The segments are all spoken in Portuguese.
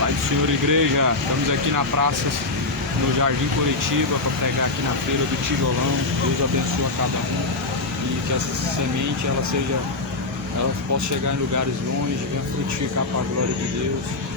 Pai do Senhor, igreja, estamos aqui na praça, no Jardim Curitiba, para pregar aqui na feira do Tijolão. Deus abençoe a cada um e que essa semente ela possa chegar em lugares longe, venha frutificar para a glória de Deus.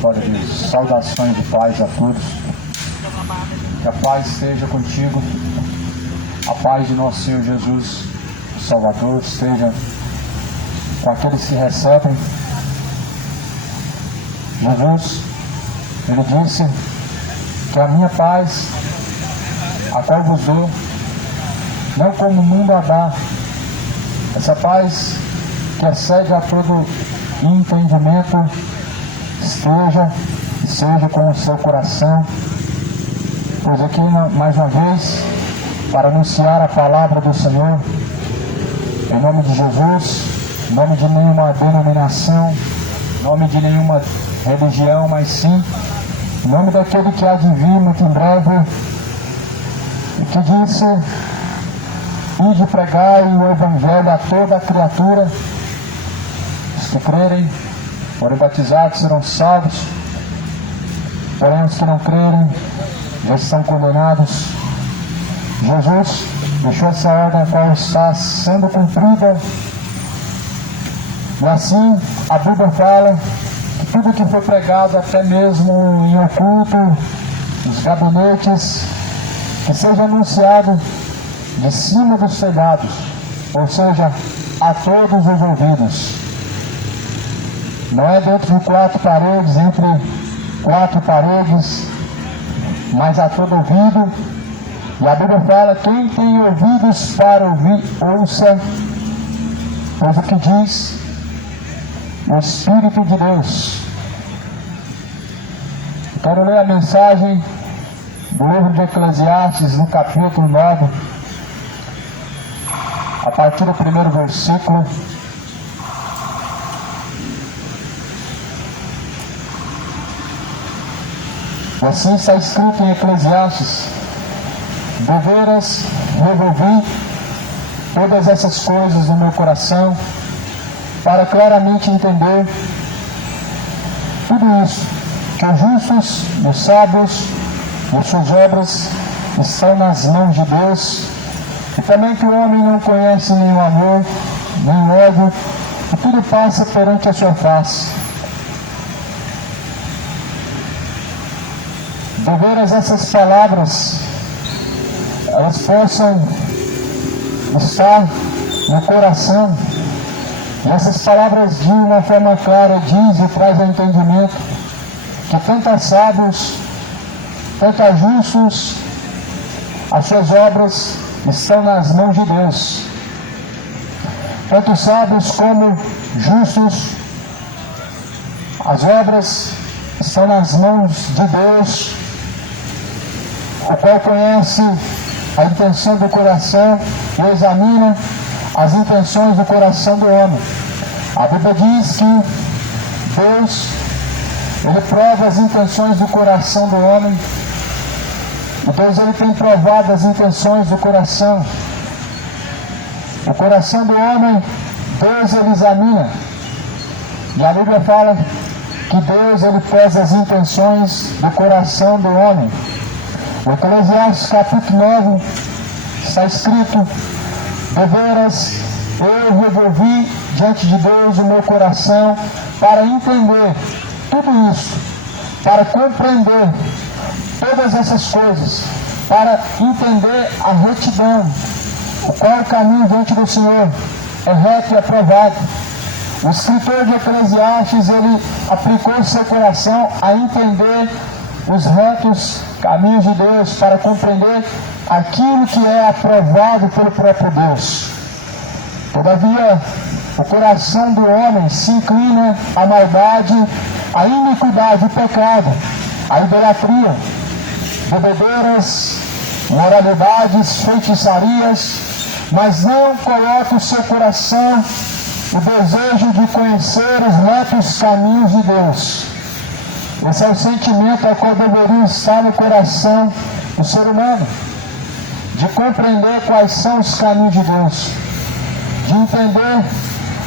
Glória a Deus. Saudações de paz a todos. Que a paz seja contigo. A paz de nosso Senhor Jesus, o Salvador, seja com aqueles que recebem. Jesus, Ele disse que a minha paz, a qual vos dou, não como o mundo a dá. Essa paz que excede a todo entendimento, seja com o seu coração. Pois aqui mais uma vez para anunciar a palavra do Senhor em nome de Jesus, em nome de nenhuma denominação, em nome de nenhuma religião, mas sim em nome daquele que há de vir muito em breve e que disse: ide pregai o evangelho a toda a criatura. Os que crerem, forem batizados, serão salvos, porém os que não crerem já estão condenados. Jesus deixou essa ordem a qual está sendo cumprida, e assim a Bíblia fala que tudo que foi pregado, até mesmo em oculto, nos gabinetes, que seja anunciado de cima dos telhados, ou seja, a todos os ouvidos. Não é dentro de quatro paredes, entre quatro paredes, mas a todo ouvido. E a Bíblia fala: quem tem ouvidos para ouvir, ouça, pois o que diz o Espírito de Deus. Eu quero ler a mensagem do livro de Eclesiastes, no capítulo 9, a partir do primeiro versículo. Assim está escrito em Eclesiastes: deveras revolvi todas essas coisas no meu coração, para claramente entender tudo isso, que os justos, os sábios, as suas obras estão nas mãos de Deus, e também que o homem não conhece nenhum amor, nem ódio, e tudo passa perante a sua face. Deveras essas palavras, elas possam estar no coração, e essas palavras de uma forma clara diz e traz ao entendimento que tanto a sábios, tanto a justos, as suas obras estão nas mãos de Deus. Tanto sábios como justos, as obras estão nas mãos de Deus, o qual conhece a intenção do coração e examina as intenções do coração do homem. A Bíblia diz que Deus, Ele prova as intenções do coração do homem, e Deus, Ele tem provado as intenções do coração. O coração do homem, Deus, Ele examina, e a Bíblia fala que Deus, Ele pesa as intenções do coração do homem. No Eclesiastes capítulo 9 está escrito: deveras eu revolvi diante de Deus o meu coração para entender tudo isso, para compreender todas essas coisas, para entender a retidão, o qual o caminho diante do Senhor é reto e aprovado. O escritor de Eclesiastes, ele aplicou seu coração a entender os retos caminhos de Deus, para compreender aquilo que é aprovado pelo próprio Deus. Todavia, o coração do homem se inclina à maldade a iniquidade, o pecado, a idolatria, bebedeiras, moralidades, feitiçarias, mas não coloca o seu coração o desejo de conhecer os retos caminhos de Deus. Esse é o sentimento a qual deveria estar no coração do ser humano, de compreender quais são os caminhos de Deus, de entender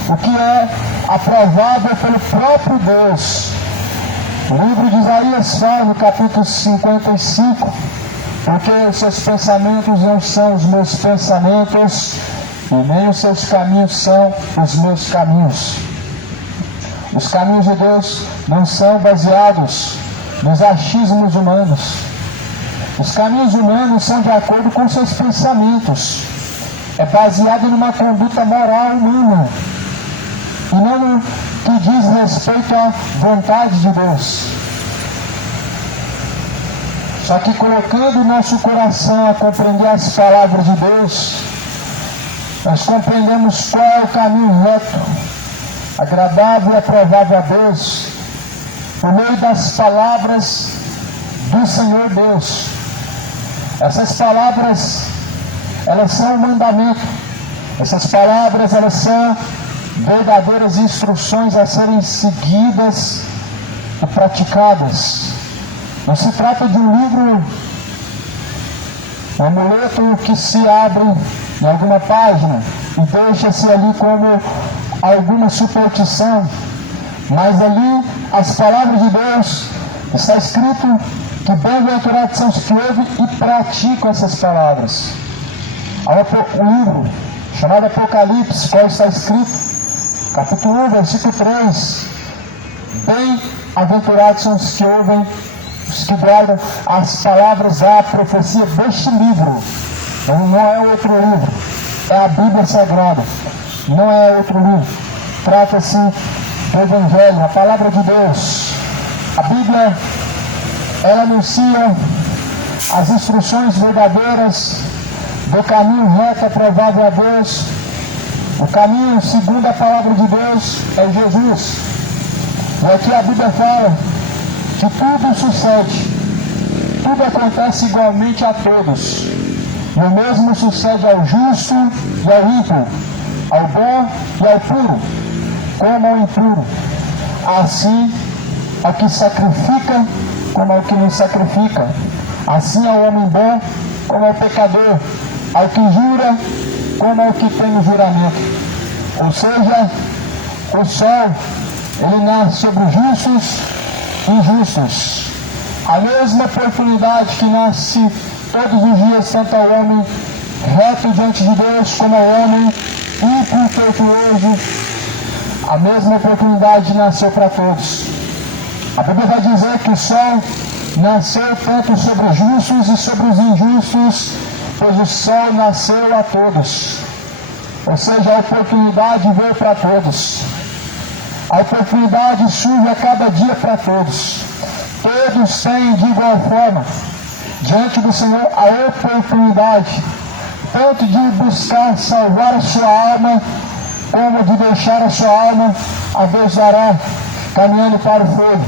o que é aprovável pelo próprio Deus. O livro de Isaías fala no capítulo 55, porque os seus pensamentos não são os meus pensamentos, e nem os seus caminhos são os meus caminhos. Os caminhos de Deus não são baseados nos achismos humanos. Os caminhos humanos são de acordo com seus pensamentos. É baseado numa conduta moral humana, e não no que diz respeito à vontade de Deus. Só que colocando o nosso coração a compreender as palavras de Deus, nós compreendemos qual é o caminho reto, agradável e aprovável a Deus, por meio das palavras do Senhor Deus. Essas palavras, elas são um mandamento. Essas palavras, elas são verdadeiras instruções a serem seguidas e praticadas. Não se trata de um livro, um amuleto que se abre em alguma página e deixa-se ali como alguma superstição, mas ali as palavras de Deus, está escrito que bem-aventurados são os que ouvem e praticam essas palavras. Há um livro chamado Apocalipse, qual está escrito, capítulo 1, versículo 3, bem-aventurados são os que ouvem, os que guardam as palavras da profecia deste livro. Não é outro livro, é a Bíblia Sagrada, não é outro livro. Trata-se do Evangelho, a palavra de Deus. A Bíblia, ela anuncia as instruções verdadeiras do caminho reto aprovável a Deus. O caminho segundo a palavra de Deus é Jesus. E aqui a Bíblia fala que tudo sucede, tudo acontece igualmente a todos. E o mesmo sucede ao justo e ao ímpio, ao bom e ao puro, como ao impuro. Assim, ao que sacrifica, como ao que não sacrifica. Assim ao homem bom, como ao pecador. Ao que jura, como ao que tem o juramento. Ou seja, o sol, ele nasce sobre os justos e injustos. A mesma oportunidade que nasce todos os dias, tanto ao homem reto diante de Deus, como ao homem ímpio e tortuoso, a mesma oportunidade nasceu para todos. A Bíblia vai dizer que o sol nasceu tanto sobre os justos e sobre os injustos, pois o sol nasceu a todos. Ou seja, a oportunidade veio para todos. A oportunidade surge a cada dia para todos. Todos têm de igual forma diante do Senhor a oportunidade, tanto de buscar salvar a sua alma, como de deixar a sua alma a Deus dará, caminhando para o fogo.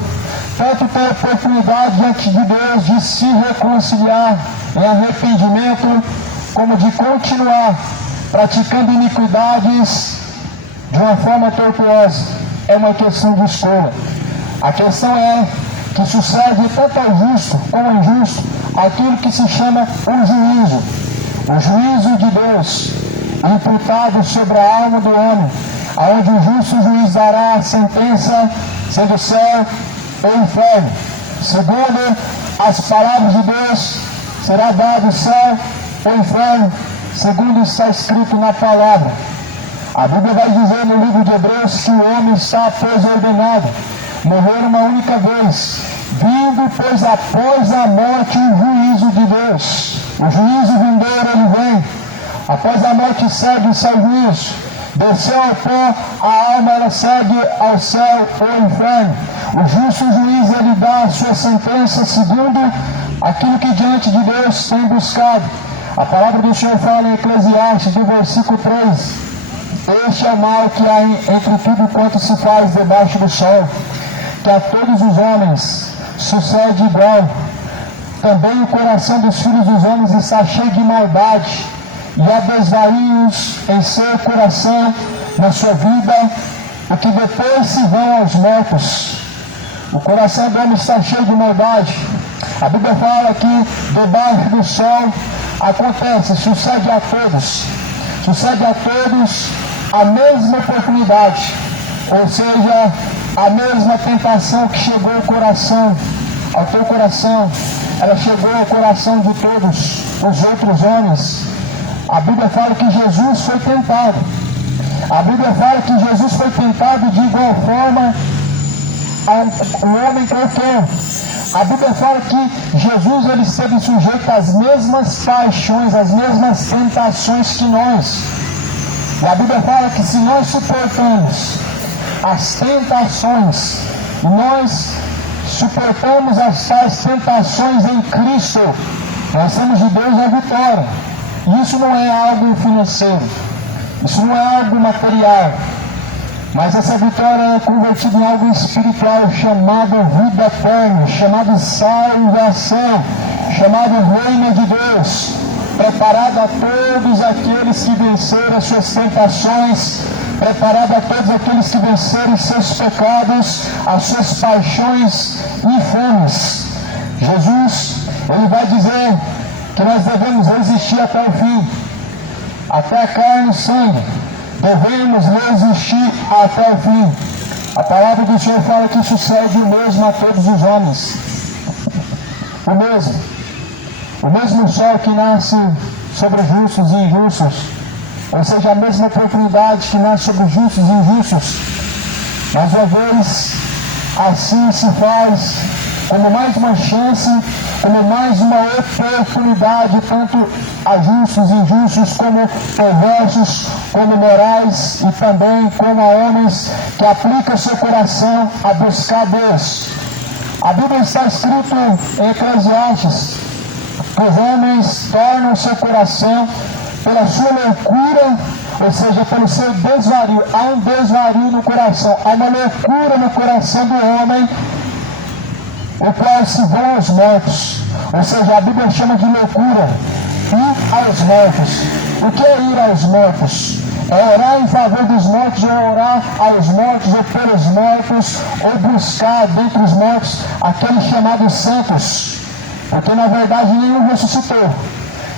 Tanto tem a oportunidade diante de Deus de se reconciliar em arrependimento, como de continuar praticando iniquidades de uma forma tortuosa. É uma questão de escolha. A questão é que sucede tanto ao justo como ao injusto aquilo que se chama o juízo. O juízo de Deus imputado sobre a alma do homem, aonde o justo juiz dará a sentença, sendo céu ou inferno. Segundo as palavras de Deus, será dado céu ou inferno, segundo está escrito na palavra. A Bíblia vai dizer no livro de Hebreus que o homem está preordenado, morrer uma única vez, vindo, pois após a morte, o juízo de Deus. O juízo vindouro, ele vem. Após a morte segue o seu juízo. Desceu ao pó, a alma ela segue ao céu ou ao inferno. O justo juiz, ele dá a sua sentença segundo aquilo que diante de Deus tem buscado. A palavra do Senhor fala em Eclesiastes, do versículo 3. Este é o mal que há entre tudo quanto se faz debaixo do sol, que a todos os homens sucede igual. Também o coração dos filhos dos homens está cheio de maldade, e há desvarios em seu coração, na sua vida, o que depois se vão aos mortos. O coração do homem está cheio de maldade. A Bíblia fala que debaixo do sol acontece, sucede a todos a mesma oportunidade, ou seja, a mesma tentação que chegou ao coração, ao teu coração, ela chegou ao coração de todos os outros homens. A Bíblia fala que Jesus foi tentado. A Bíblia fala que Jesus foi tentado de igual forma a um homem qualquer. A Bíblia fala que Jesus ele esteve sujeito às mesmas paixões, às mesmas tentações que nós. E a Bíblia fala que se nós suportamos as tentações, e nós suportamos as tais tentações em Cristo, nós temos de Deus a vitória. E isso não é algo financeiro, isso não é algo material, mas essa vitória é convertida em algo espiritual, chamado vida eterna, chamado salvação, chamado reino de Deus, preparado a todos aqueles que venceram as suas tentações, preparado a todos aqueles que venceram seus pecados, as suas paixões infames. Jesus, ele vai dizer que nós devemos resistir até o fim, até a carne e o sangue, devemos resistir até o fim. A palavra do Senhor fala que sucede o mesmo a todos os homens, o mesmo sol que nasce sobre justos e injustos, ou seja, a mesma oportunidade que nasce sobre justos e injustos, mas uma vez assim se faz como mais uma chance, como mais uma oportunidade, tanto a justos e injustos, como perversos, como morais, e também como a homens que aplicam seu coração a buscar Deus. A Bíblia está escrito em Eclesiastes que os homens tornam seu coração pela sua loucura, ou seja, pelo seu desvario. Há um desvario no coração, há uma loucura no coração do homem, o qual se vão aos mortos. Ou seja, a Bíblia chama de loucura, ir aos mortos. O que é ir aos mortos? É orar em favor dos mortos, ou orar aos mortos, ou pelos mortos, ou buscar dentre os mortos aqueles chamados santos. Porque na verdade nenhum ressuscitou.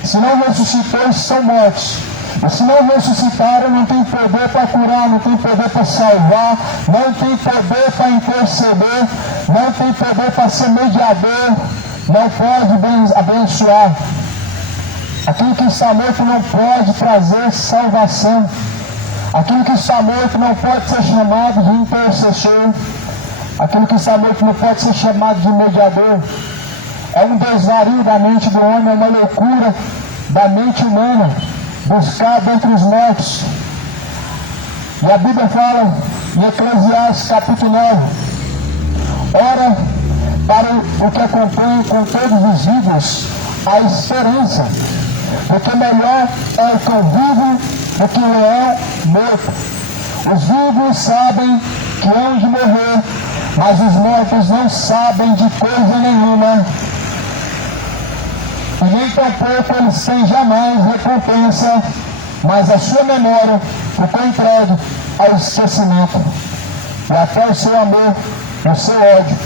Se não ressuscitou, estão mortos. E se não ressuscitaram, não tem poder para curar, não tem poder para salvar, não tem poder para interceder, não tem poder para ser mediador, não pode abençoar. Aquilo que está morto não pode trazer salvação. Aquilo que está morto não pode ser chamado de intercessor. Aquilo que está morto não pode ser chamado de mediador. É um desvario da mente do homem, é uma loucura da mente humana, buscar dentre os mortos. E a Bíblia fala em Eclesiastes capítulo 9, ora, para o que acompanha com todos os vivos a esperança, porque melhor é o cão vivo do que o leão morto. Os vivos sabem que hão de morrer, mas os mortos não sabem de coisa nenhuma, e nem tampouco eles têm jamais recompensa, mas a sua memória ficou entregue ao esquecimento, e até o seu amor, o seu ódio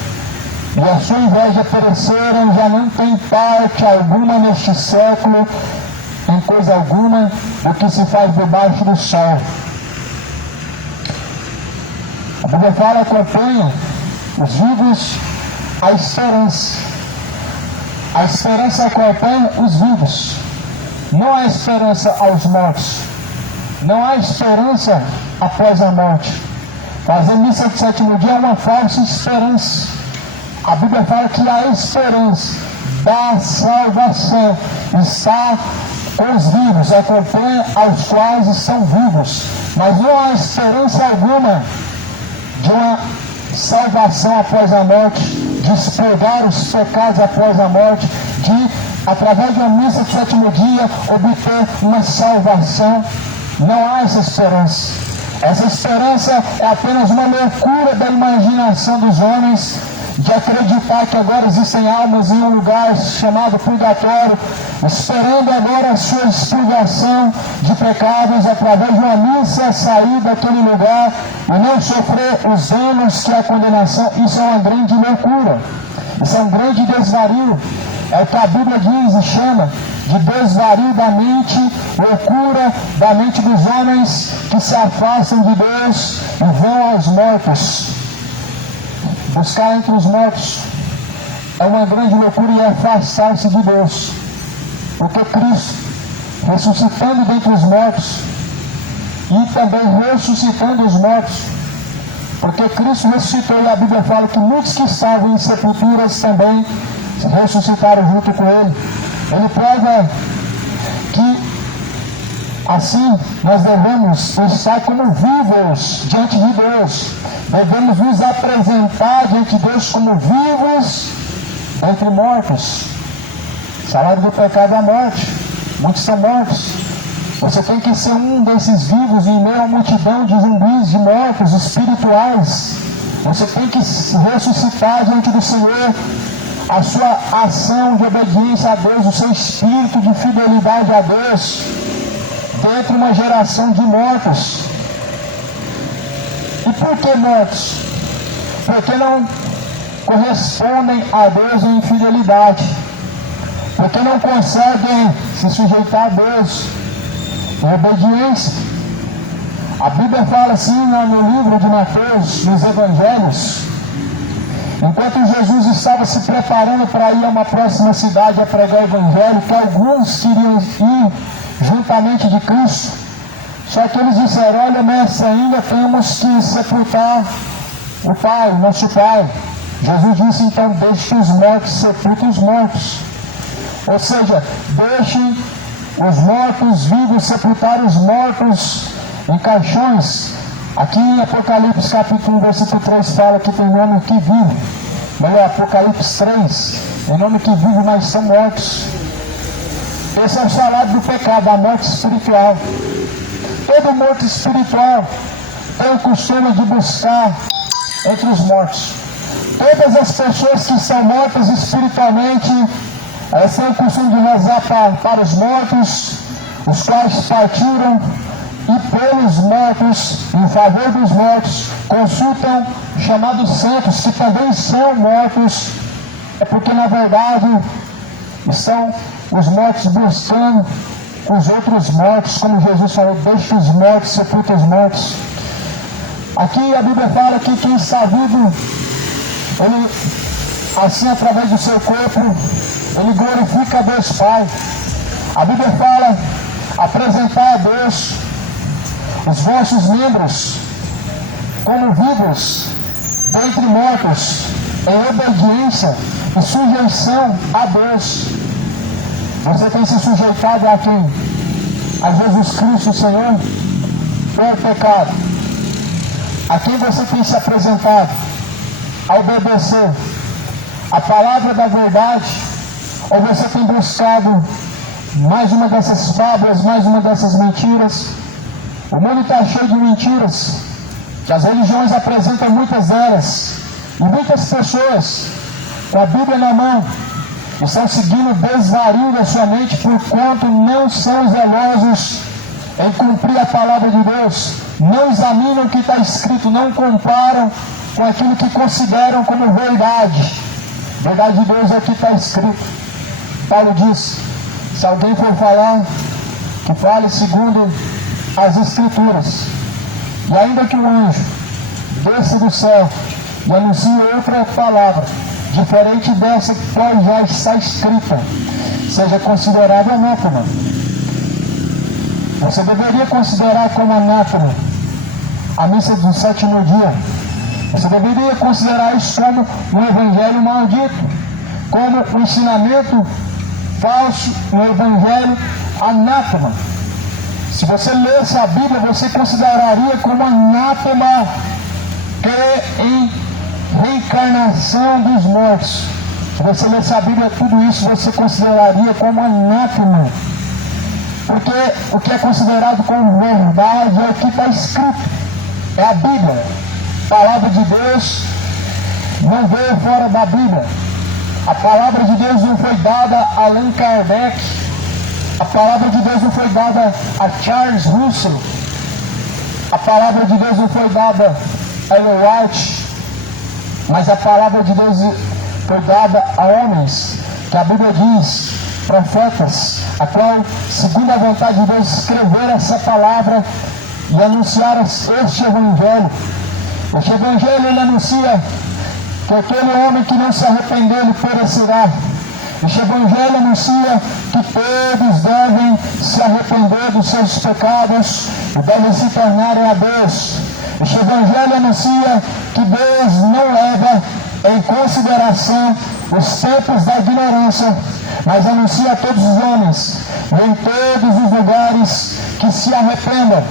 e a sua inveja pereceram, já não tem parte alguma neste século, em coisa alguma do que se faz debaixo do sol. A Bíblia fala, acompanha os vivos a esperança. A esperança acompanha os vivos. Não há esperança aos mortos. Não há esperança após a morte. Fazer missa de sétimo dia é uma falsa esperança. A Bíblia fala que a esperança da salvação está com os vivos, acompanha aos quais estão vivos. Mas não há esperança alguma de uma salvação após a morte, de expurgar os pecados após a morte, de, através de uma missa de sétimo dia, obter uma salvação. Não há essa esperança. Essa esperança é apenas uma loucura da imaginação dos homens de acreditar que agora existem almas em um lugar chamado purgatório, esperando agora a sua expurgação de pecados através de uma missa, sair daquele lugar e não sofrer os danos que é a condenação. Isso é uma grande loucura, isso é um grande desvario. É o que a Bíblia diz e chama de desvario da mente, loucura da mente dos homens que se afastam de Deus e vão aos mortos. Buscar entre os mortos é uma grande loucura e afastar-se de Deus. Porque Cristo, ressuscitando dentre os mortos e também ressuscitando os mortos, porque Cristo ressuscitou e a Bíblia fala que muitos que estavam em sepulturas também ressuscitaram junto com Ele. Ele prova que assim nós devemos estar como vivos diante de Deus. Devemos nos apresentar diante de Deus como vivos entre mortos. O salário do pecado é a morte. Muitos são mortos. Você tem que ser um desses vivos em meio à multidão de zumbis, de mortos espirituais. Você tem que ressuscitar diante do Senhor a sua ação de obediência a Deus, o seu espírito de fidelidade a Deus, dentro de uma geração de mortos. E por que mortos? Porque não correspondem a Deus em fidelidade, porque não conseguem se sujeitar a Deus em obediência. A Bíblia fala assim no livro de Mateus, nos Evangelhos, enquanto Jesus estava se preparando para ir a uma próxima cidade a pregar o Evangelho, que alguns queriam ir juntamente de Cristo, só que eles disseram: olha, mestre, ainda temos que sepultar o Pai, nosso Pai. Jesus disse: então deixe os mortos sepultem os mortos. Ou seja, deixem os mortos vivos sepultar os mortos em caixões. Aqui em Apocalipse capítulo 1, versículo 3 fala que tem nome que vive. Melhor, Apocalipse 3, tem nome que vive, mas são mortos. Esse é o salário do pecado, a morte espiritual. Todo morto espiritual tem o costume de buscar entre os mortos. Todas as pessoas que estão mortas espiritualmente, elas têm o costume de rezar para os mortos, os quais partiram, e pelos mortos, em favor dos mortos, consultam chamados santos, que também são mortos. É porque na verdade estão os mortos buscando os outros mortos, como Jesus falou: deixe os mortos, sepulta os mortos. Aqui a Bíblia fala que quem está vivo, ele, assim através do seu corpo, ele glorifica a Deus Pai. A Bíblia fala: apresentar a Deus os vossos membros como vivos dentre mortos, em obediência e sujeição a Deus. Você tem se sujeitado a quem? A Jesus Cristo, Senhor, por pecado? A quem você tem se apresentado? A obedecer a palavra da verdade? Ou você tem buscado mais uma dessas fábulas, mais uma dessas mentiras? O mundo está cheio de mentiras, que as religiões apresentam muitas delas, e muitas pessoas com a Bíblia na mão estão seguindo o desvario da sua mente, porquanto não são zelosos em cumprir a palavra de Deus, não examinam o que está escrito, não comparam com aquilo que consideram como verdade. Verdade de Deus é o que está escrito. Paulo diz: se alguém for falar, que fale segundo as Escrituras. E ainda que o anjo desça do céu e anuncie outra palavra diferente dessa que já está escrita, seja considerado anátema. Você deveria considerar como anátema a missa do sétimo dia. Você deveria considerar isso como um evangelho maldito, como um ensinamento falso, um evangelho anátema. Se você lesse a Bíblia, você consideraria como anátema crer em reencarnação dos mortos. Se você lesse a Bíblia, tudo isso você consideraria como anátema. Porque o que é considerado como verdade é o que está escrito. é a Bíblia. A palavra de Deus não veio fora da Bíblia. A palavra de Deus não foi dada a Allan Kardec. A palavra de Deus não foi dada a Charles Russell. A palavra de Deus não foi dada a Ellen White. Mas a palavra de Deus foi dada a homens, que a Bíblia diz, profetas, a qual, segundo a vontade de Deus, escreveram essa palavra e anunciaram este evangelho. Este evangelho, ele anuncia que aquele homem que não se arrepender, ele perecerá. Este evangelho anuncia que todos devem se arrepender dos seus pecados e devem se tornarem a Deus. Este evangelho anuncia que Deus não leva em consideração os tempos da ignorância, mas anuncia a todos os homens, em todos os lugares, que se arrependam.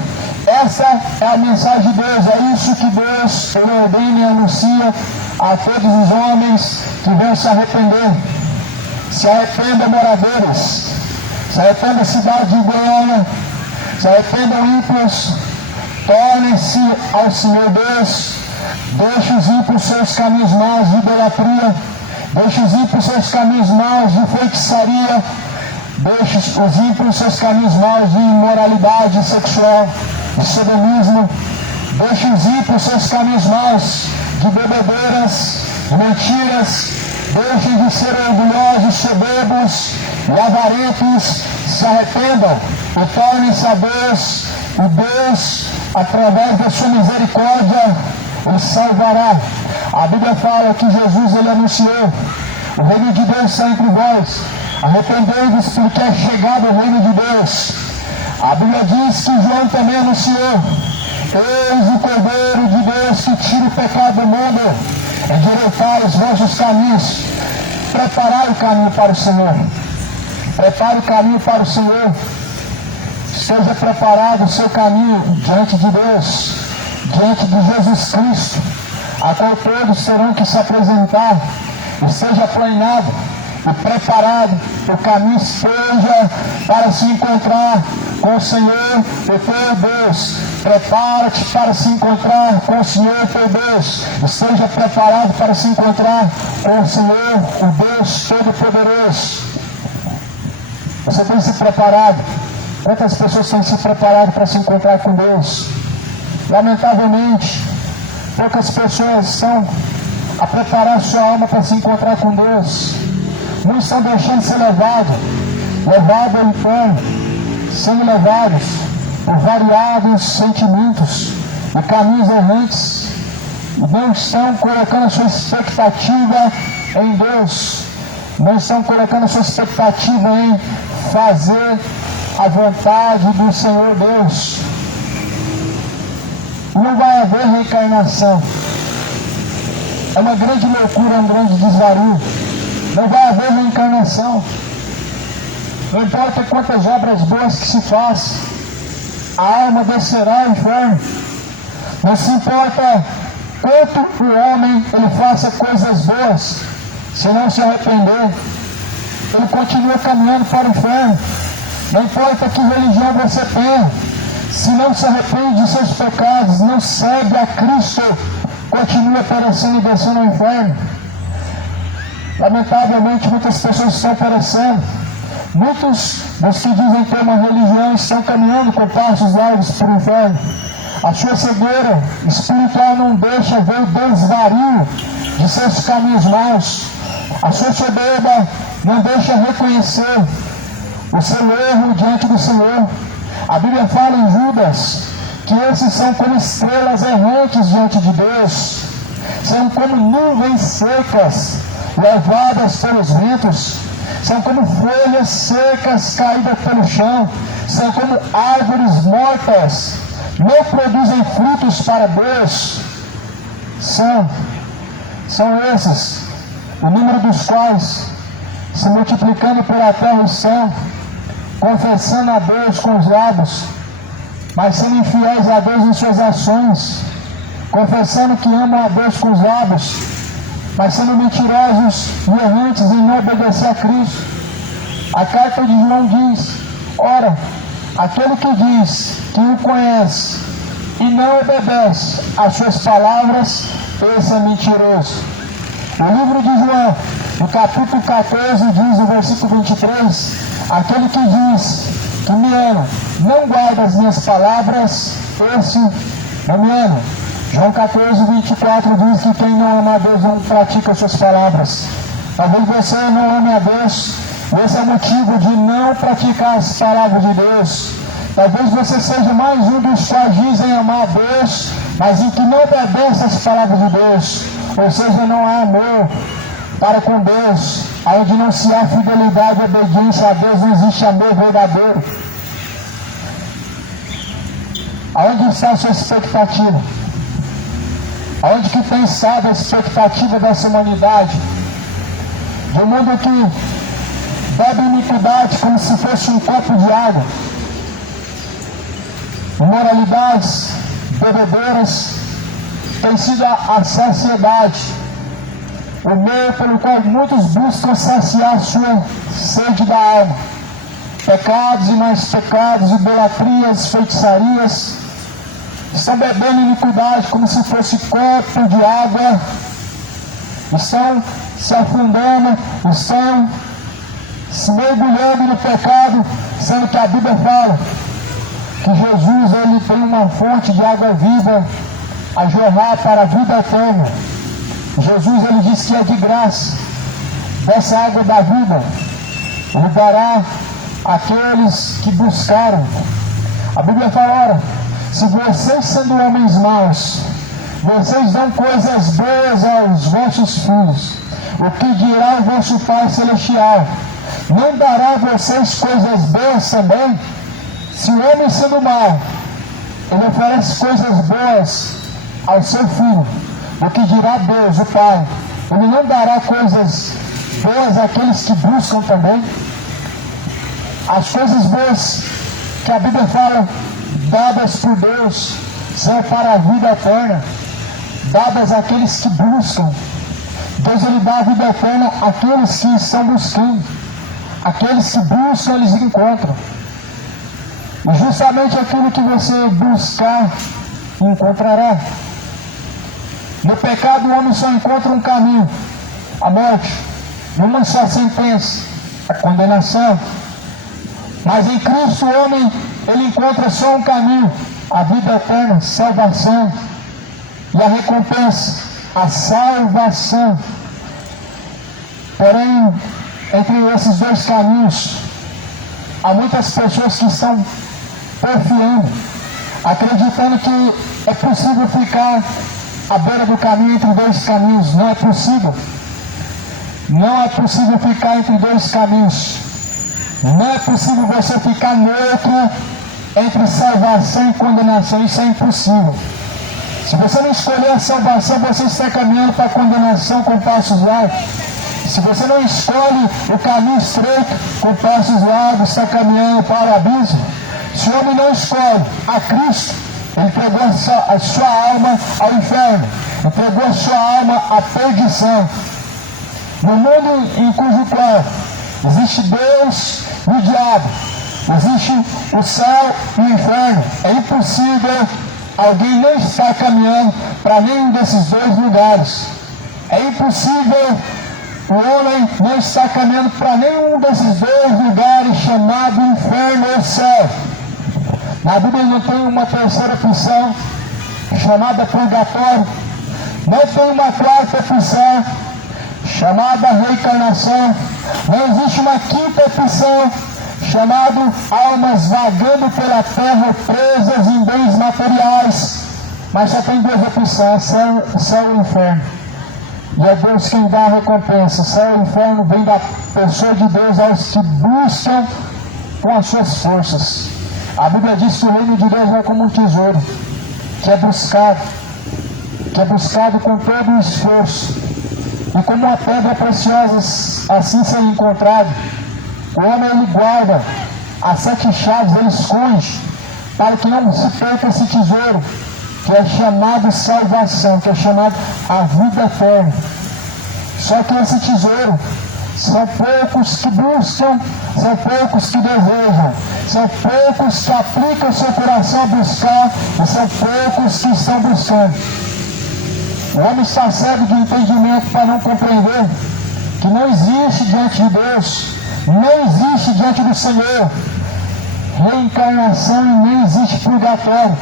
Essa é a mensagem de Deus, é isso que Deus ordena e anuncia a todos os homens que vão se arrepender. Se arrependam, moradores, se arrependam, cidade de Goiânia, se arrependam, ímpios, tornem-se ao Senhor Deus, deixe os ímpios seus caminhos maus de idolatria, deixe os ímpios seus caminhos maus de feitiçaria, deixe os ímpios seus caminhos maus de imoralidade sexual, de sodomismo, deixe os ímpios seus caminhos maus de bebedeiras, de mentiras, deixem de ser orgulhosos, soberbos e avarentos, se arrependam e tornem-se a Deus, e Deus, através da sua misericórdia, os salvará. A Bíblia fala que Jesus, ele anunciou: o reino de Deus está entre vós, arrependei-vos porque é chegado o reino de Deus. A Bíblia diz que João também anunciou: eis o Cordeiro de Deus que tira o pecado do mundo, endireitai os vossos caminhos, preparai o caminho para o Senhor. Prepare o caminho para o Senhor. Esteja preparado o seu caminho diante de Deus, diante de Jesus Cristo, a qual todos terão que se apresentar. Esteja planeado e preparado, o caminho seja para se encontrar com o Senhor, o teu Deus. Prepara-te para se encontrar com o Senhor, teu Deus. Esteja preparado para se encontrar com o Senhor, o Deus Todo-Poderoso. Você tem se preparado? Quantas pessoas têm se preparado para se encontrar com Deus? Lamentavelmente, poucas pessoas estão a preparar sua alma para se encontrar com Deus. Muitos estão deixando de ser levados ao inferno, sendo levados por variados sentimentos e caminhos errantes, e não estão colocando a sua expectativa em Deus, não estão colocando a sua expectativa em fazer a vontade do Senhor Deus. Não vai haver reencarnação. É uma grande loucura, um grande desvario. Não vai haver reencarnação. Não importa quantas obras boas que se façam, a alma descerá ao inferno. Não se importa quanto o homem ele faça coisas boas, se não se arrepender, ele continua caminhando para o inferno. Não importa que religião você tenha, se não se arrepende de seus pecados, não segue a Cristo, continua perecendo e descendo ao inferno. Lamentavelmente, muitas pessoas estão perecendo. Muitos dos que dizem ter uma religião estão caminhando com passos largos para o inferno. A sua cegueira espiritual não deixa ver o desvario de seus caminhos maus. A sua soberba não deixa reconhecer o seu erro diante do Senhor. A Bíblia fala em Judas que esses são como estrelas errantes diante de Deus, são como nuvens secas levadas pelos ventos, são como folhas secas caídas pelo chão, são como árvores mortas, não produzem frutos para Deus. São esses, o número dos quais, se multiplicando pela terra estão, confessando a Deus com os lábios, mas sendo infiéis a Deus em suas ações, confessando que amam a Deus com os lábios, mas sendo mentirosos e errantes em não obedecer a Cristo. A carta de João diz: ora, aquele que diz que o conhece e não obedece às suas palavras, esse é mentiroso. O livro de João, no capítulo 14, diz no versículo 23, aquele que diz que me ama, não guarda as minhas palavras, esse não me ama. João 14, 24 diz que quem não ama a Deus não pratica as suas palavras. Talvez você não ame a Deus, esse é o motivo de não praticar as palavras de Deus. Talvez você seja mais um dos que dizem amar a Deus, mas em que não obedece as palavras de Deus. Ou seja, não há amor para com Deus. Onde não se há fidelidade e obediência a Deus, não existe amor verdadeiro. Aonde está a sua expectativa? Aonde que tem estado a expectativa dessa humanidade? De um mundo que bebe iniquidade como se fosse um copo de água. Imoralidades, bebedeiras, tem sido a saciedade, o meio pelo qual muitos buscam saciar a sua sede da alma. Pecados e mais pecados, idolatrias, feitiçarias, estão bebendo iniquidade como se fosse copo de água, estão se afundando, estão se mergulhando no pecado, sendo que a Bíblia fala que Jesus, ele tem uma fonte de água viva a jorrar para a vida eterna. Jesus, ele diz que é de graça, dessa água da vida, ele dará àqueles que buscaram. A Bíblia fala, ora, se vocês sendo homens maus, vocês dão coisas boas aos vossos filhos, o que dirá o vosso Pai Celestial? Não dará a vocês coisas boas também? Se o homem sendo mau, ele oferece coisas boas ao seu filho, o que dirá Deus, o Pai? Ele não dará coisas boas àqueles que buscam também? As coisas boas que a Bíblia fala, dadas por Deus, são para a vida eterna, dadas àqueles que buscam. Deus, ele dá a vida eterna àqueles que estão buscando. Aqueles que buscam, eles encontram. E justamente aquilo que você buscar, encontrará. No pecado, o homem só encontra um caminho, a morte. Uma só sentença, a condenação. Mas em Cristo, o homem, ele encontra só um caminho, a vida eterna, salvação. E a recompensa, a salvação. Porém, entre esses dois caminhos, há muitas pessoas que estão porfiando, acreditando que é possível ficar à beira do caminho entre dois caminhos. Não é possível. Não é possível ficar entre dois caminhos. Não é possível você ficar neutro entre salvação e condenação. Isso é impossível. Se você não escolher a salvação, você está caminhando para a condenação com passos largos. Se você não escolhe o caminho estreito com passos largos, está caminhando para o abismo. Se o homem não escolhe a Cristo, ele entregou a sua alma ao inferno, entregou a sua alma à perdição. No mundo em cujo qual existe Deus e o diabo, existe o céu e o inferno, é impossível alguém não estar caminhando para nenhum desses dois lugares. É impossível o homem não está caminhando para nenhum desses dois lugares, chamado inferno ou céu. Na Bíblia não tem uma terceira opção, chamada purgatório. Não tem uma quarta opção, chamada reencarnação. Não existe uma quinta opção, chamada almas vagando pela terra, presas em bens materiais. Mas só tem duas opções, céu e inferno. E é Deus quem dá a recompensa. Céu e inferno vem da pessoa de Deus aos que buscam com as suas forças. A Bíblia diz que o reino de Deus é como um tesouro, que é buscado com todo o esforço. E como uma pedra preciosa, assim ser encontrado. O homem, ele guarda as 7 chaves, ele esconde, para que não se perca esse tesouro, que é chamado salvação, que é chamado a vida eterna. Só que esse tesouro, São poucos que buscam, são poucos que desejam, são poucos que aplicam seu coração a buscar, e são poucos que estão buscando. O homem está cego de entendimento para não compreender que não existe diante de Deus, não existe diante do Senhor reencarnação e nem existe purgatório.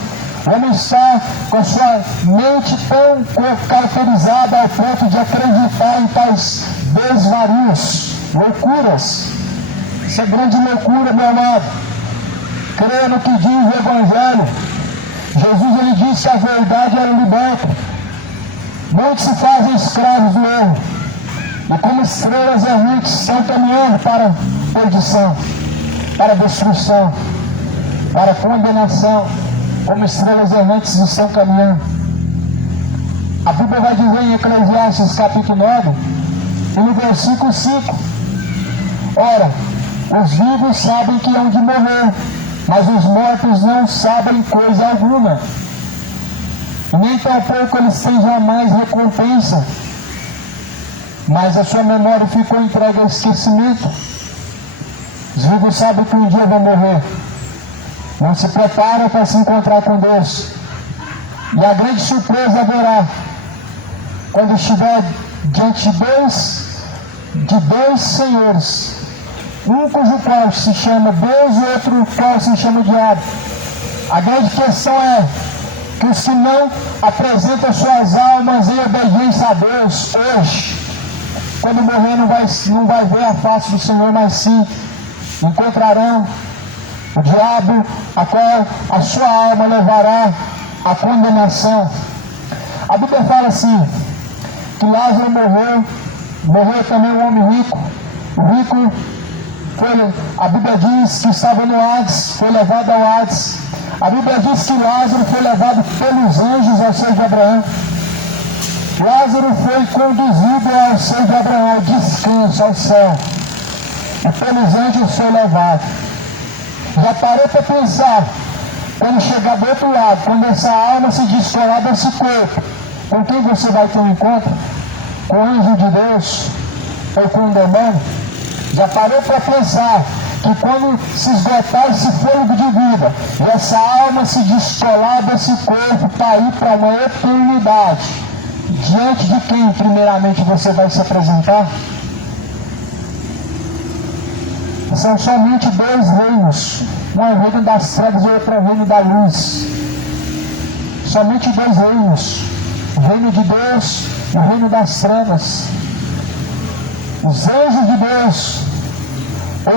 O homem está com a sua mente tão caracterizada ao ponto de acreditar em tais desvarios, loucuras. Isso é grande loucura, meu amado. Creia no que diz o Evangelho. Jesus, ele disse que a verdade era liberta. Muitos se fazem escravos do erro, e como estrelas errantes estão caminhando para a perdição, para a destruição, para a condenação, como estrelas errantes estão caminhando. A Bíblia vai dizer em Eclesiastes capítulo 9, e no versículo 5, ora, os vivos sabem que hão de morrer, mas os mortos não sabem coisa alguma, e nem tampouco eles têm jamais recompensa, mas a sua memória ficou entregue ao esquecimento. Os vivos sabem que um dia vão morrer, não se preparam para se encontrar com Deus, e a grande surpresa haverá quando estiver diante de dois senhores, um cujo qual se chama Deus e outro qual se chama diabo. A grande questão é que os que não apresentam suas almas em obediência a Deus hoje, quando morrer não vai ver a face do Senhor, mas sim encontrarão o diabo, a qual a sua alma levará à condenação. A Bíblia fala assim, que Lázaro morreu também um homem rico. O rico a Bíblia diz que estava no Hades, foi levado ao Hades. A Bíblia diz que Lázaro foi levado pelos anjos ao seio de Abraão. Lázaro foi conduzido ao seio de Abraão, ao descanso, ao céu. E pelos anjos foi levado. Já parou para pensar, quando chegar do outro lado, quando essa alma se descolar desse corpo, com quem você vai ter um encontro? Com o anjo de Deus ou com o demônio? Já parou para pensar que quando se esgotar esse fôlego de vida, e essa alma se descolar desse corpo para ir para uma eternidade, diante de quem primeiramente você vai se apresentar? São somente dois reinos, um é o reino das trevas e outro é o reino da luz. Somente dois reinos, o reino de Deus e o reino das trevas. Os anjos de Deus,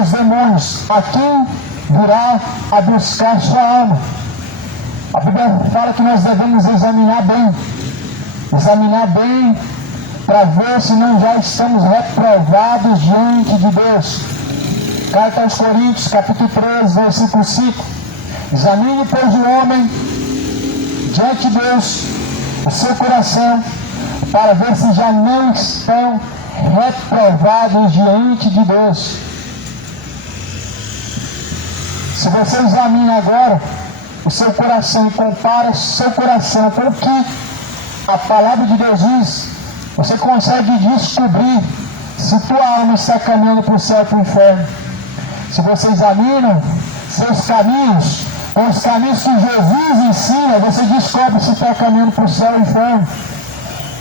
os demônios, a quem virá a buscar sua alma. A Bíblia fala que nós devemos examinar bem para ver se não já estamos reprovados diante de Deus. Carta aos Coríntios, capítulo 13, versículo 5. Examine, pois, o homem diante de Deus o seu coração, para ver se já não estão reprovados diante de Deus. Se você examina agora o seu coração e compara o seu coração com o que a palavra de Deus diz, você consegue descobrir se tua alma está caminhando para o céu ou para o inferno. Se você examina seus caminhos, com os caminhos que Jesus ensina, você descobre se está caminhando para o céu ou o inferno.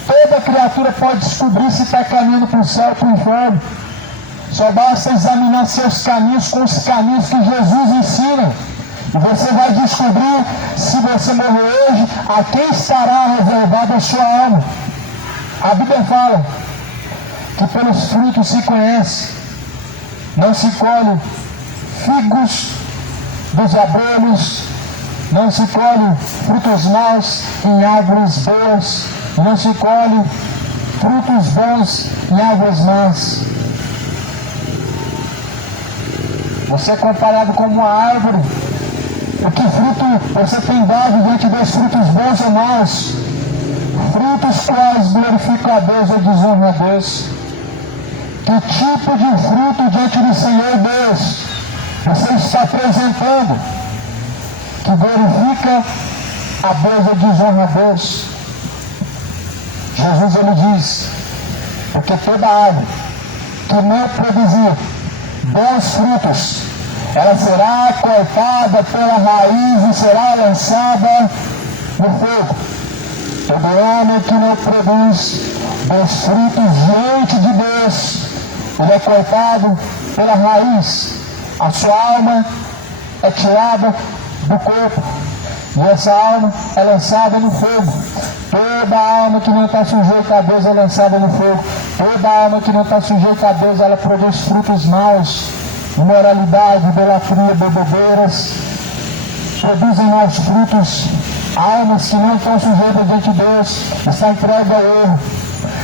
Toda criatura pode descobrir se está caminhando para o céu ou para o inferno. Só basta examinar seus caminhos com os caminhos que Jesus ensina. E você vai descobrir, se você morrer hoje, a quem estará reservada a sua alma. A Bíblia fala que pelos frutos se conhece. Não se colhe figos dos abrolhos, não se colhe frutos maus em árvores boas, não se colhe frutos bons em árvores más. Você é comparado com uma árvore. O que fruto você tem dado diante dos frutos bons ou maus? Frutos quais glorificam a Deus ou desonram a Deus? Que tipo de fruto diante do Senhor Deus você está apresentando que glorifica a Deus ou desonra a Deus? Jesus, ele diz, porque toda árvore que não produzir bons frutos, ela será cortada pela raiz e será lançada no fogo. Todo homem que não produz bons frutos diante de Deus, ele é cortado pela raiz. A sua alma é tirada do corpo e essa alma é lançada no fogo. Toda alma que não está sujeita a Deus é lançada no fogo. Toda alma que não está sujeita a Deus, ela produz frutos maus, imoralidade, idolatria, bebedeiras, produzem maus frutos. Almas que não estão sujeitas diante de Deus, está entregue ao erro,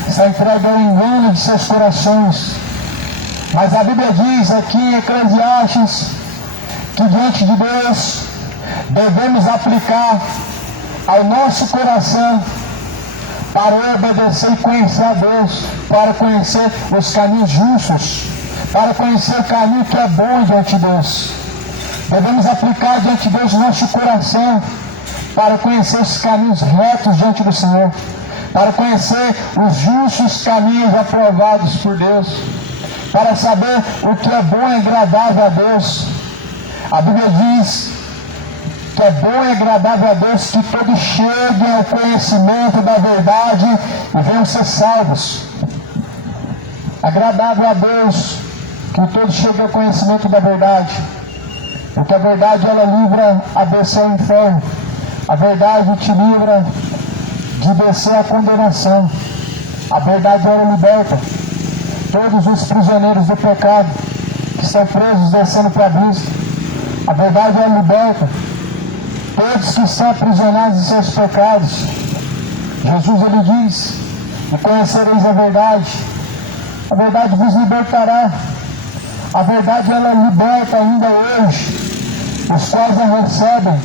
está entregue ao engano de seus corações. Mas a Bíblia diz aqui em Eclesiastes que diante de Deus devemos aplicar ao nosso coração para obedecer e conhecer a Deus, para conhecer os caminhos justos, para conhecer o caminho que é bom diante de Deus. Devemos aplicar diante de Deus o nosso coração para conhecer os caminhos retos diante do Senhor, para conhecer os justos caminhos aprovados por Deus, para saber o que é bom e agradável a Deus. A Bíblia diz que é bom e agradável a Deus que todos cheguem ao conhecimento da verdade e venham ser salvos. Agradável a Deus que todos cheguem ao conhecimento da verdade, porque a verdade ela livra a descer ao inferno. A verdade te livra de descer à condenação. A verdade ela liberta todos os prisioneiros do pecado que estão presos descendo para a abismo. A verdade ela liberta todos que estão aprisionados em seus pecados. Jesus ele diz: e conhecereis a verdade vos libertará. A verdade ela liberta ainda hoje os quais a recebem,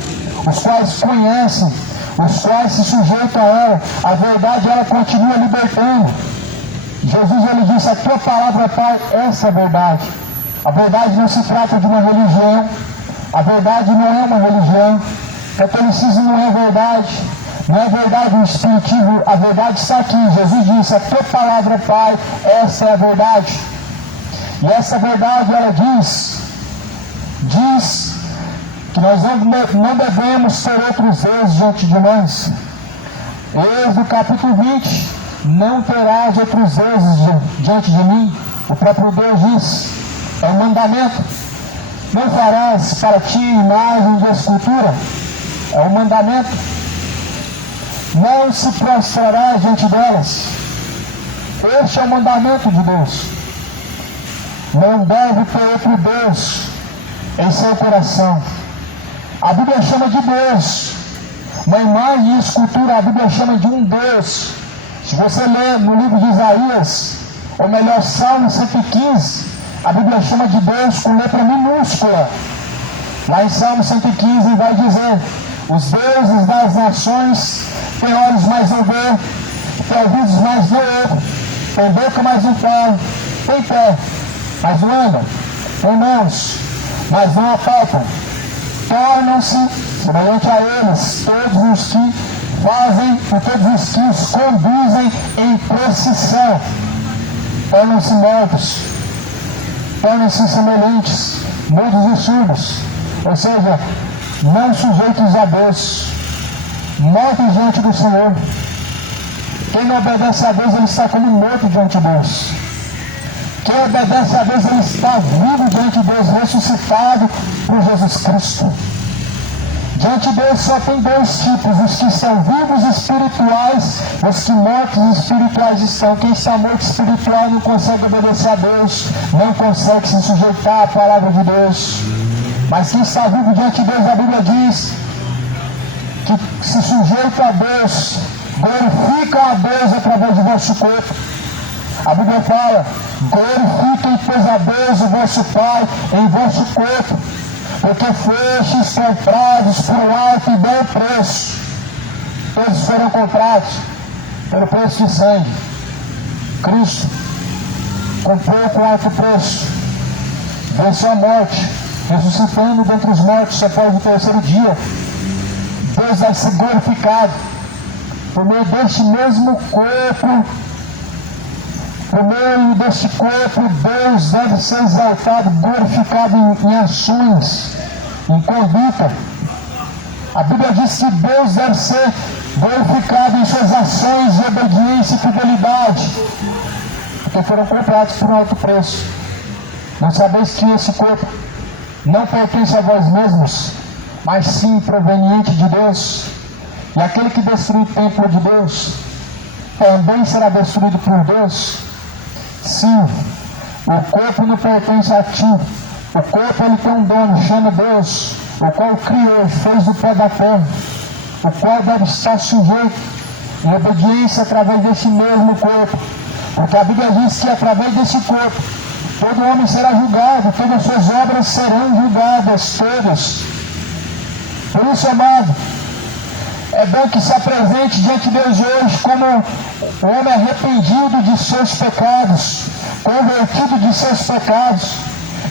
os quais conhecem, os quais se sujeitam a ela. A verdade ela continua libertando. Jesus ele disse: a tua palavra, Pai, essa é a verdade. A verdade não se trata de uma religião. A verdade não é uma religião. O catolicismo não é verdade. Não é verdade o espiritismo. A verdade está aqui. Jesus disse: a tua palavra, Pai, essa é a verdade. E essa verdade ela diz que nós não devemos ter outros deuses diante de nós. Êxodo capítulo 20: não terás outros deuses diante de mim. O próprio Deus diz, é um mandamento. Não farás para ti imagem de escultura. É um mandamento. Não se prostrarás diante delas. Este é o mandamento de Deus. Não deve ter outro Deus em seu coração. A Bíblia chama de Deus uma imagem e escultura. A Bíblia chama de um Deus. Se você ler no livro de Isaías, ou melhor, Salmo 115, a Bíblia chama de Deus com letra minúscula. Lá em Salmo 115 vai dizer: os deuses das nações têm olhos, mas não vê, têm ouvidos, mas não ouvem, têm boca, mas não falam, têm pé, mas não andam, têm mãos, mas não apalpam. Tornam-se semelhante a eles todos os que fazem e todos os que os conduzem em procissão. Tornam-se mortos, tornam-se semelhantes, mudos e surdos, ou seja, não sujeitos a Deus, mortos diante do Senhor. Quem não obedece a Deus, ele está como morto diante de Deus. Quem obedece a Deus, ele está vivo diante de Deus, ressuscitado por Jesus Cristo. Diante de Deus só tem dois tipos: os que estão vivos espirituais, os que mortos espirituais estão. Quem está morto espiritual não consegue obedecer a Deus, não consegue se sujeitar à palavra de Deus. Mas quem está vivo diante de Deus, a Bíblia diz que se sujeita a Deus, glorificam a Deus através do vosso corpo. A Bíblia fala: glorifiquem, pois, a Deus, o vosso Pai, em vosso corpo, porque fostes comprados por um alto e belo preço. Todos foram comprados pelo preço de sangue. Cristo comprou com alto preço, venceu a morte, ressuscitando dentre os mortos após o terceiro dia. Deus vai ser glorificado por meio deste mesmo corpo por meio deste corpo, Deus deve ser exaltado, glorificado em ações, em conduta. A Bíblia diz que Deus deve ser glorificado em suas ações de obediência e fidelidade, porque foram comprados por um alto preço. Não sabeis que esse corpo não pertence a vós mesmos, mas sim proveniente de Deus. E aquele que destruir o templo de Deus também será destruído por Deus. Sim, o corpo não pertence a ti. O corpo ele tem um dono, chama Deus, o qual criou e fez do pó da terra, o qual deve estar sujeito em obediência através desse mesmo corpo. Porque a Bíblia diz que através desse corpo todo homem será julgado, todas as suas obras serão julgadas, todas. Por isso, amado, é bom que se apresente diante de Deus hoje como um homem arrependido de seus pecados, convertido de seus pecados.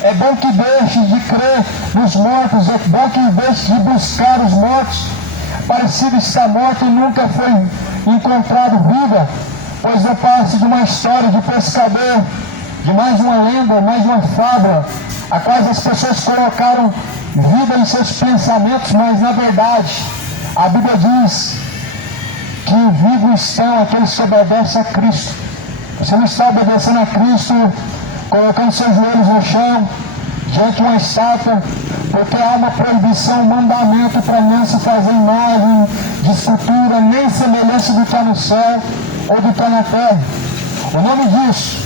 É bom que deixe de crer nos mortos, é bom que deixe de buscar os mortos. Parecido está morto e nunca foi encontrado viva, pois eu passo de uma história de pescador, de mais uma lenda, mais uma fábula, a qual as pessoas colocaram vida em seus pensamentos, mas na verdade a Bíblia diz que vivos estão aqueles que obedecem a Cristo. Você não está obedecendo a Cristo colocando seus joelhos no chão, diante de uma estátua, porque há uma proibição, um mandamento para não se fazer imagem de escultura, nem semelhança do que há no céu ou do que há na terra. O nome disso,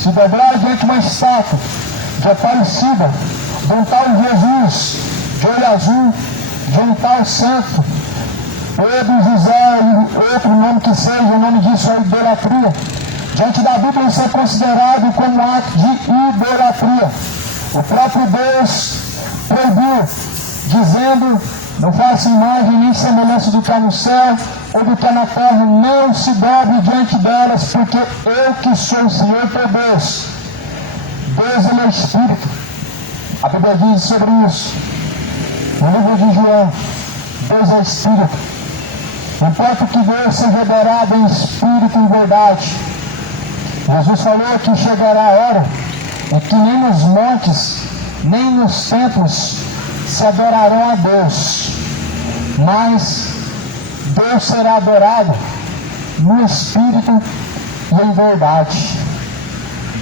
se dobrar diante de uma estátua de Aparecida, de um tal Jesus, de olho azul, de um tal santo, Pedro, José, outro nome que seja, o nome disso é idolatria. Diante da Bíblia isso é considerado como um ato de idolatria. O próprio Deus proibiu, dizendo: não faça imagem nem semelhança do que há no céu ou do que há na terra, não se dobre diante delas, porque eu que sou o Senhor teu Deus. Deus ele é Espírito. A Bíblia diz sobre isso no livro de João: Deus é Espírito. Importa que Deus seja adorado em espírito e em verdade. Jesus falou que chegará a hora em que nem nos montes, nem nos templos se adorarão a Deus, mas Deus será adorado no espírito e em verdade.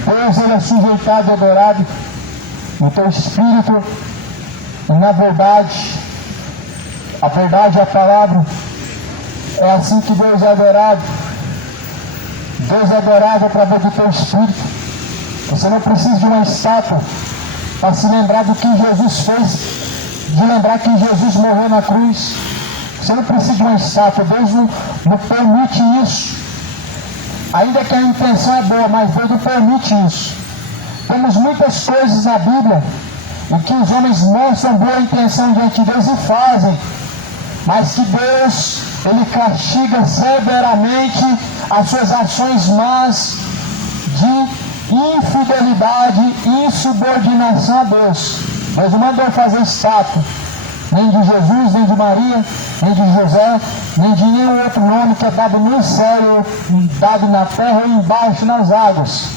Deus ele é sujeitado e adorado no teu espírito e na verdade. A verdade é a palavra. É assim que Deus é adorado. Deus é adorado através do teu espírito. Você não precisa de uma estátua para se lembrar do que Jesus fez, de lembrar que Jesus morreu na cruz. Você não precisa de uma estátua. Deus não permite isso. Ainda que a intenção é boa, mas Deus não permite isso. Temos muitas coisas na Bíblia em que os homens mostram boa intenção diante de Deus e fazem, mas que Deus ele castiga severamente as suas ações más de infidelidade e insubordinação a Deus. Deus não mandou fazer estátua, nem de Jesus, nem de Maria, nem de José, nem de nenhum outro nome que é dado no céu, dado na terra ou embaixo nas águas.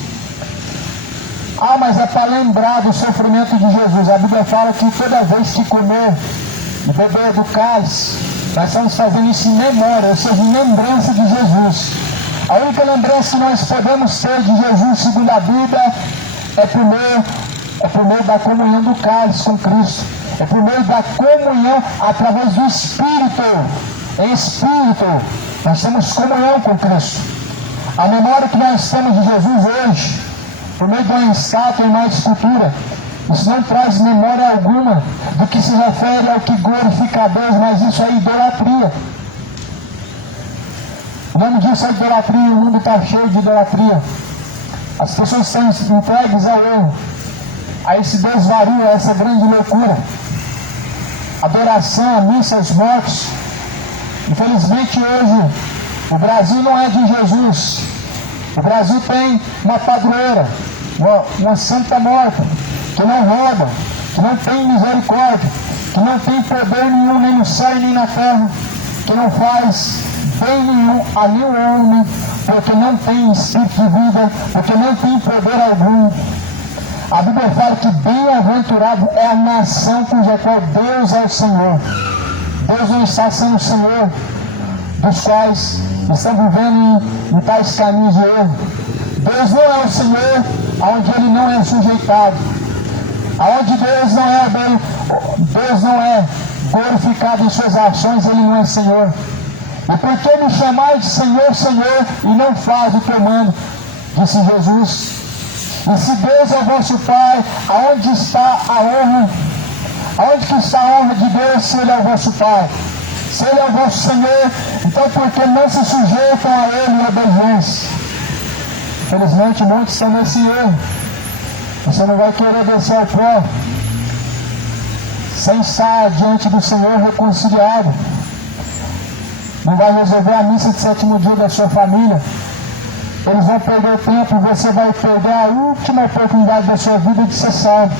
Ah, mas é para lembrar do sofrimento de Jesus. A Bíblia fala que toda vez que comer e beber do cálice, nós estamos fazendo isso em memória, ou seja, em lembrança de Jesus. A única lembrança que nós podemos ter de Jesus, segundo a Bíblia, é por meio da comunhão do cálice com Cristo. É por meio da comunhão através do Espírito. Em Espírito, nós temos comunhão com Cristo. A memória que nós temos de Jesus hoje, por meio de uma estátua e uma escultura, isso não traz memória alguma do que se refere ao que glorifica a Deus, mas isso é idolatria. O nome disso é idolatria, o mundo está cheio de idolatria. As pessoas estão entregues ao erro, a esse desvario, a essa grande loucura. Adoração, a missa, aos mortos. Infelizmente hoje, o Brasil não é de Jesus. O Brasil tem uma padroeira, uma santa morta, que não rouba, que não tem misericórdia, que não tem poder nenhum, nem no céu nem na terra, que não faz bem nenhum a nenhum homem, porque não tem espírito de vida, porque não tem poder algum. A Bíblia fala que bem-aventurado é a nação cuja qual Deus é o Senhor. Deus não está sendo o Senhor dos quais estão vivendo em tais caminhos de erro. Deus não é o Senhor onde Ele não é sujeitado. Aonde Deus não é glorificado em suas ações, Ele não é Senhor. E por que me chamar de Senhor, Senhor, e não faz o que eu mando? Disse Jesus. E se Deus é vosso Pai, aonde está a honra? Aonde que está a honra de Deus se Ele é o vosso Pai? Se Ele é o vosso Senhor, então por que não se sujeitam a Ele em obediência? Infelizmente, muitos estão nesse erro. Você não vai querer descer ao pó sem estar diante do Senhor reconciliado. Não vai resolver a missa de sétimo dia da sua família. Eles vão perder tempo e você vai perder a última oportunidade da sua vida de ser salvo.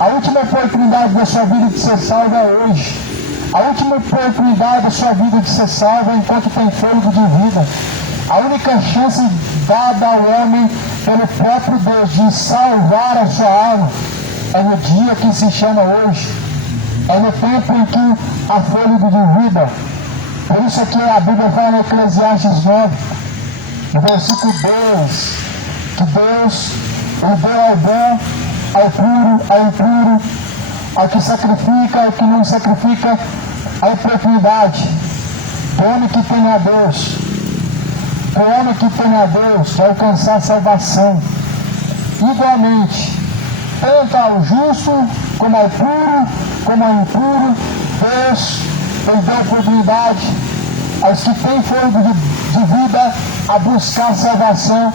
A última oportunidade da sua vida de ser salvo é hoje. A última oportunidade da sua vida de ser salvo é enquanto tem fôlego de vida. A única chance dada ao homem pelo próprio Deus de salvar a sua alma é no dia que se chama hoje. É no tempo em que há fôlego de vida. Por isso que a Bíblia fala em Eclesiastes 9, no versículo 2, que Deus o deu ao bom, ao puro, ao impuro, ao que sacrifica, ao que não sacrifica, a oportunidade do homem que tem a Deus, do homem que tem a Deus, de alcançar a salvação. Igualmente, tanto ao justo, como ao puro, como ao impuro, Deus deu a oportunidade aos que têm fôlego de vida a buscar a salvação,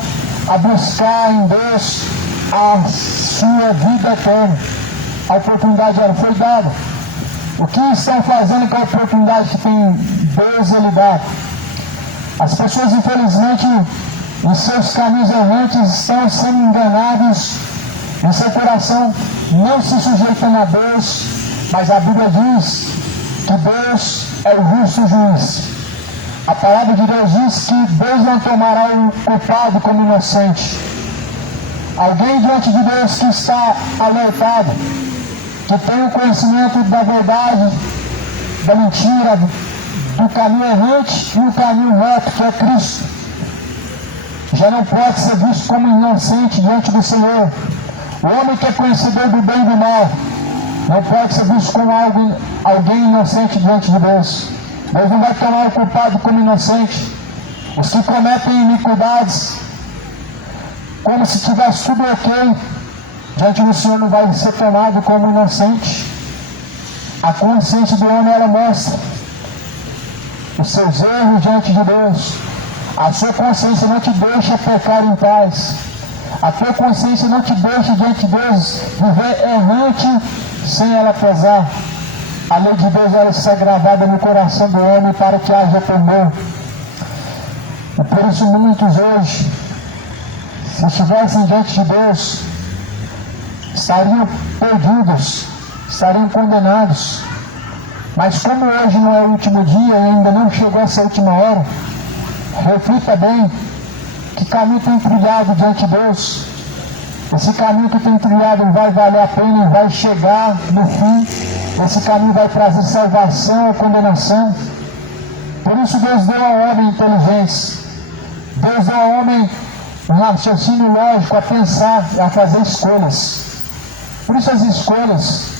a buscar em Deus a sua vida eterna. A oportunidade já foi dada. O que estão fazendo com a oportunidade que tem Deus a lhe dar? As pessoas, infelizmente, em seus caminhos errantes, estão sendo enganados, em seu coração não se sujeitando a Deus, mas a Bíblia diz que Deus é o justo juiz. A palavra de Deus diz que Deus não tomará o culpado como inocente. Alguém diante de Deus que está alertado, que tem o conhecimento da verdade, da mentira, do caminho errante e o caminho reto, que é Cristo, já não pode ser visto como inocente diante do Senhor. O homem que é conhecedor do bem e do mal não pode ser visto como alguém inocente diante de Deus. Deus não vai tomar o culpado como inocente. Os que cometem iniquidades, como se tivesse tudo ok, diante do Senhor não vai ser tomado como inocente. A consciência do homem, ela mostra os seus erros diante de Deus. A sua consciência não te deixa pecar em paz. A tua consciência não te deixa diante de Deus viver errante sem ela pesar. A lei de Deus, ela está gravada no coração do homem para que haja temor. E por isso muitos hoje, se estivessem diante de Deus, estariam perdidos, estariam condenados. Mas como hoje não é o último dia e ainda não chegou essa última hora, reflita bem que caminho tem trilhado diante de Deus. Esse caminho que tem trilhado vai valer a pena e vai chegar no fim. Esse caminho vai trazer salvação ou condenação. Por isso Deus deu ao homem inteligência. Deus deu ao homem um raciocínio lógico a pensar e a fazer escolhas. Por isso as escolhas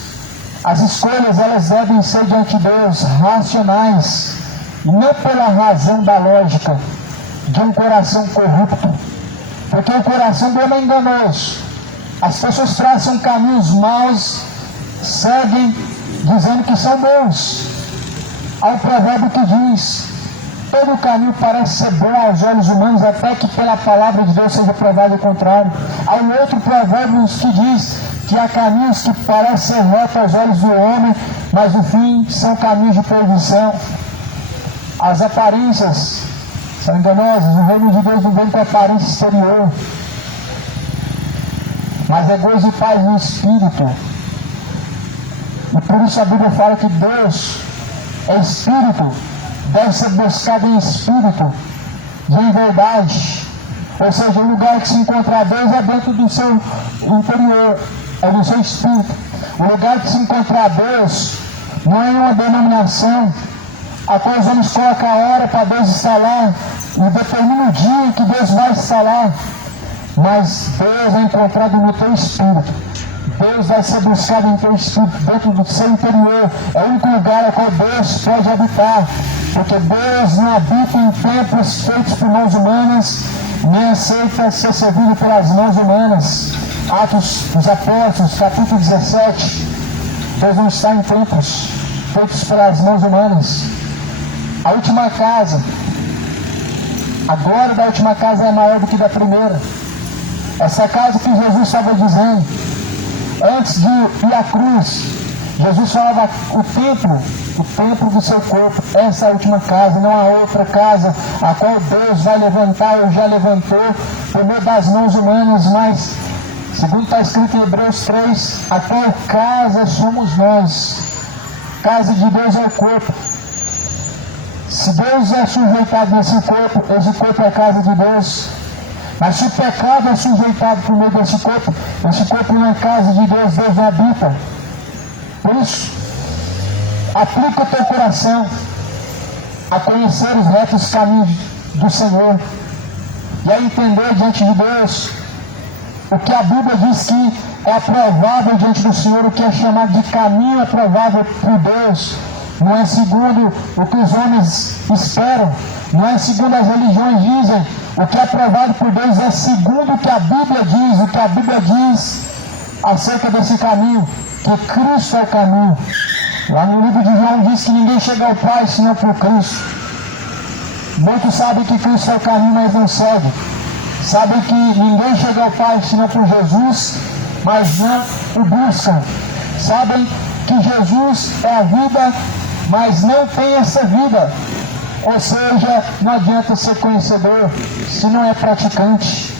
elas devem ser diante de Deus racionais, e não pela razão da lógica de um coração corrupto, porque o coração do homem é enganoso. As pessoas traçam caminhos maus, seguem dizendo que são bons. Há um provérbio que diz: todo caminho parece ser bom aos olhos humanos, até que pela palavra de Deus seja provado o contrário. Há um outro provérbio que diz que há caminhos que parecem ser retos aos olhos do homem, mas no fim são caminhos de perdição. As aparências são enganosas. O reino de Deus não vem com aparência exterior, mas é gozo e paz no Espírito. E por isso a Bíblia fala que Deus é Espírito, deve ser buscado em Espírito. e em verdade. Ou seja, o lugar que se encontra Deus é dentro do seu interior, é do seu espírito. O lugar que se encontra Deus não é uma denominação a qual os homens colocam a hora para Deus estar lá e determina o dia em que Deus vai estar lá. Mas Deus é encontrado no teu espírito. Deus vai ser buscado em teu espírito, dentro do seu interior. É o único lugar a qual Deus pode habitar. Porque Deus não habita em templos feitos por mãos humanas, nem aceita ser servido pelas mãos humanas. Atos dos Apóstolos, capítulo 17. Deus não está em templos feitos pelas mãos humanas. A última casa, a glória da última casa é maior do que da primeira. Essa casa que Jesus estava dizendo, antes de ir à cruz, Jesus falava o templo do seu corpo. Essa é a última casa, não há outra casa a qual Deus vai levantar ou já levantou por meio das mãos humanas, mas, segundo está escrito em Hebreus 3, a tal casa somos nós. Casa de Deus é o corpo. Se Deus é sujeitado nesse corpo, esse corpo é a casa de Deus. Mas se o pecado é sujeitado por meio desse corpo, esse corpo não é casa de Deus, Deus não habita. Por isso, aplica o teu coração a conhecer os retos caminhos do Senhor e a entender diante de Deus o que a Bíblia diz que é aprovável diante do Senhor, o que é chamado de caminho aprovável por Deus. Não é segundo o que os homens esperam, não é segundo as religiões dizem. O que é aprovado por Deus é segundo o que a Bíblia diz, o que a Bíblia diz acerca desse caminho, que Cristo é o caminho. Lá no livro de João diz que ninguém chega ao Pai senão por Cristo. Muitos sabem que Cristo é o caminho, mas não seguem. Sabem que ninguém chega ao Pai senão por Jesus, mas não o buscam. Sabem que Jesus é a vida, mas não tem essa vida. Ou seja, não adianta ser conhecedor se não é praticante.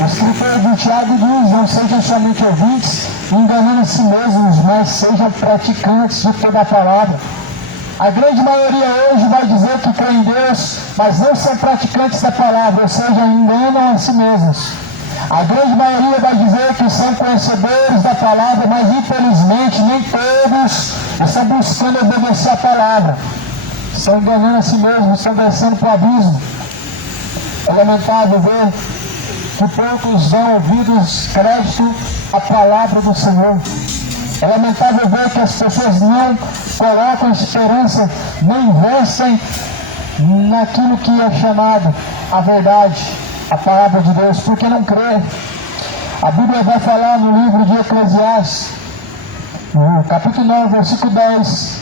O escritor de Tiago diz: não sejam somente ouvintes, enganando a si mesmos, mas sejam praticantes de toda a palavra. A grande maioria hoje vai dizer que crê em Deus, mas não são praticantes da palavra, ou seja, enganam a si mesmos. A grande maioria vai dizer que são conhecedores da palavra, mas infelizmente nem todos estão buscando obedecer a palavra. Estão enganando a si mesmos, estão descendo para o abismo. É lamentável ver que poucos dão ouvidos, crédito à palavra do Senhor. É lamentável ver que as pessoas não colocam esperança, não investem naquilo que é chamado a verdade, a palavra de Deus, porque não crê. A Bíblia vai falar no livro de Eclesiastes, no capítulo 9, versículo 10,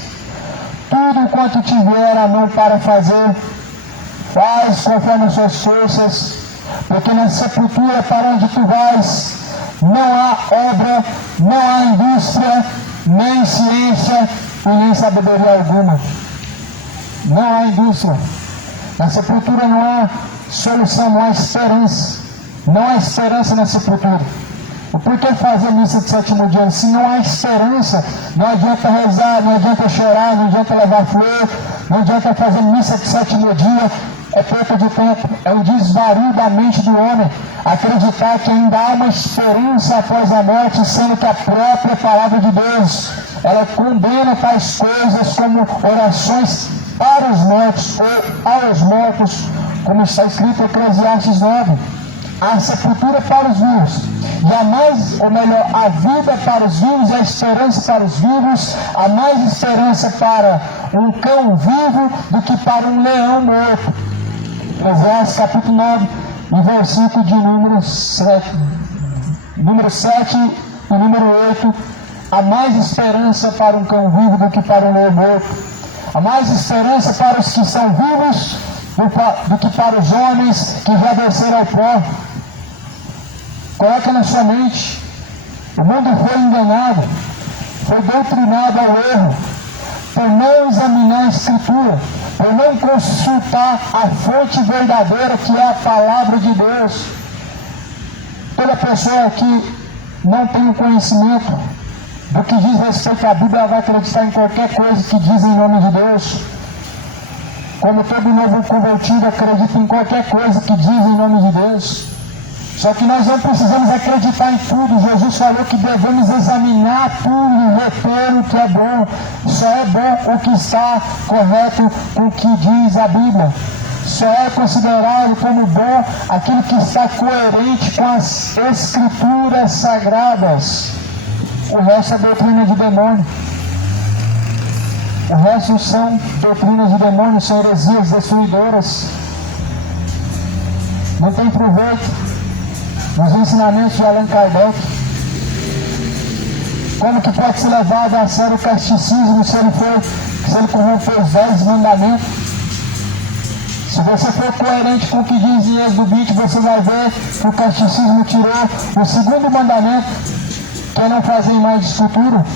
tudo quanto tiver a mão para fazer, faz conforme as suas forças, porque na sepultura para onde tu vais, não há obra, não há indústria, nem ciência e nem sabedoria alguma. Não há indústria. Na sepultura não há solução, não há esperança. Não há esperança na sepultura. O porquê fazer missa de sétimo dia? Se não há esperança, não adianta rezar, não adianta chorar, não adianta levar flor, não adianta fazer missa de sétimo dia. É perda de tempo, é um desvario da mente do homem acreditar que ainda há uma esperança após a morte, sendo que a própria palavra de Deus, ela condena tais coisas como orações para os mortos ou aos mortos, como está escrito em Eclesiastes 9. A sepultura para os vivos, e a mais, ou melhor, a vida para os vivos, a esperança para os vivos, a mais esperança para um cão vivo do que para um leão morto. Eclesiastes capítulo 9, e versículo de número 7 e número 8, há mais esperança para um cão vivo do que para um leão morto. Há mais esperança para os que são vivos do que para os homens que já desceram ao pó. Coloca na sua mente, o mundo foi enganado, foi doutrinado ao erro, por não examinar a Escritura, por não consultar a fonte verdadeira que é a palavra de Deus. Toda pessoa que não tem o conhecimento do que diz respeito à Bíblia vai acreditar em qualquer coisa que diz em nome de Deus. como todo novo convertido acredita em qualquer coisa que diz em nome de Deus. Só que nós não precisamos acreditar em tudo. Jesus falou que devemos examinar tudo e reter o que é bom. Só é bom o que está correto com o que diz a Bíblia. Só é considerado como bom aquilo que está coerente com as Escrituras Sagradas. O resto é doutrina de demônio. O resto são doutrinas de demônio, são heresias destruidoras. Não tem proveito nos ensinamentos de Allan Kardec. Como que pode ser levado a sério o casticismo se ele corrompeu os 10 mandamentos? Se você for coerente com o que diz em Êxodo 20, você vai ver que o casticismo tirou o segundo mandamento, que é não fazer imagem de escultura,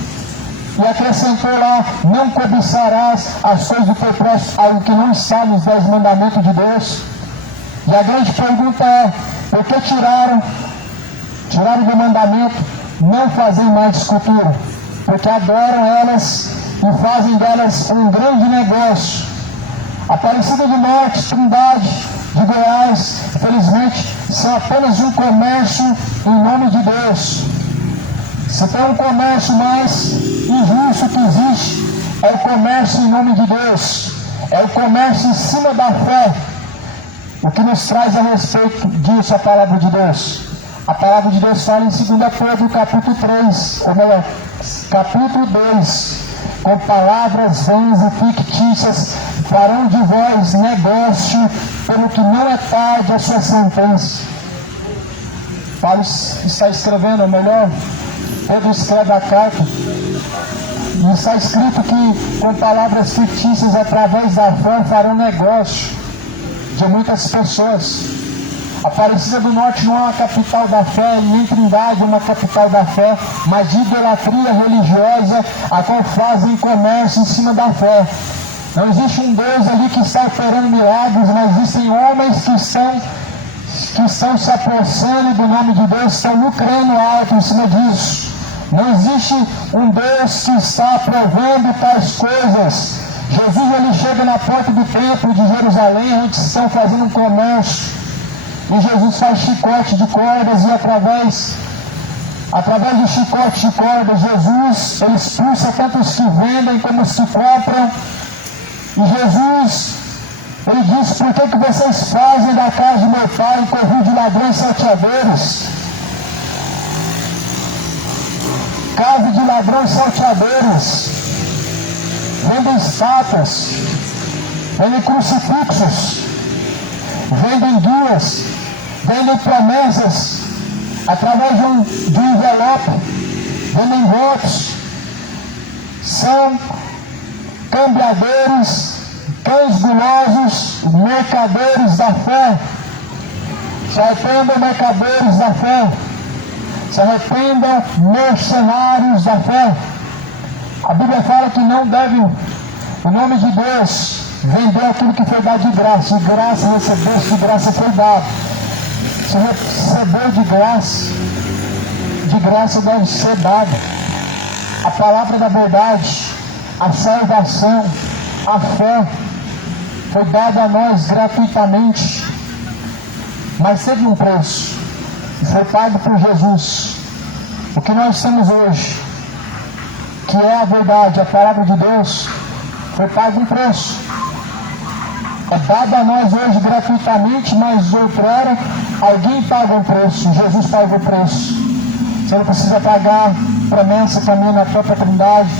e acrescentou lá: não cobiçarás as coisas do teu próximo, algo que não está nos 10 mandamentos de Deus. E a grande pergunta é: por que tiraram do mandamento não fazer imagem de escultura? Porque adoram elas e fazem delas um grande negócio. Aparecida de Norte, Trindade, de Goiás, infelizmente, são apenas um comércio em nome de Deus. Se tem um comércio mais injusto que existe, é o comércio em nome de Deus. É o comércio em cima da fé. O que nos traz a respeito disso a palavra de Deus? A palavra de Deus fala em 2 Pedro, capítulo 3, ou melhor, capítulo 2. Com palavras vãs e fictícias farão de vós negócio, pelo que não é tarde a sua sentença. Paulo está escrevendo, ou melhor, Pedro escreve a carta, e está escrito que com palavras fictícias, através da fé, farão negócio de muitas pessoas. Aparecida do Norte não é uma capital da fé, nem Trindade é uma capital da fé, mas de idolatria religiosa, a qual fazem comércio em cima da fé. Não existe um Deus ali que está operando milagres, mas existem homens que estão se apossando do nome de Deus, estão lucrando alto em cima disso. Não existe um Deus que está aprovando tais coisas. Jesus ele chega na porta do templo de Jerusalém, a gente está fazendo um comércio. E Jesus faz chicote de cordas, e através do chicote de cordas, Jesus ele expulsa tanto os que vendem como os que compram. E Jesus ele diz: por que vocês fazem da casa de meu pai um covil de ladrões e salteadores? Casa de ladrões e salteadores. Vendem estátuas, vendem crucifixos, vendem guias, vendem promessas através de um envelope, vendem votos. São cambiadores, cães gulosos, mercadores da fé. Se arrependam, mercadores da fé. Se arrependam, mercenários da fé. A Bíblia fala que não devem, em nome de Deus, vender aquilo que foi dado de graça. De graça recebeu, de graça foi dado. Se recebeu de graça deve ser dado. A palavra da verdade, a salvação, a fé, foi dada a nós gratuitamente. Mas teve um preço. Foi pago por Jesus. O que nós temos hoje, que é a verdade, a palavra de Deus, foi pago um preço. É dado a nós hoje gratuitamente, mas outrora alguém paga o preço. Jesus paga o preço. Você não precisa pagar promessa também na própria Trindade.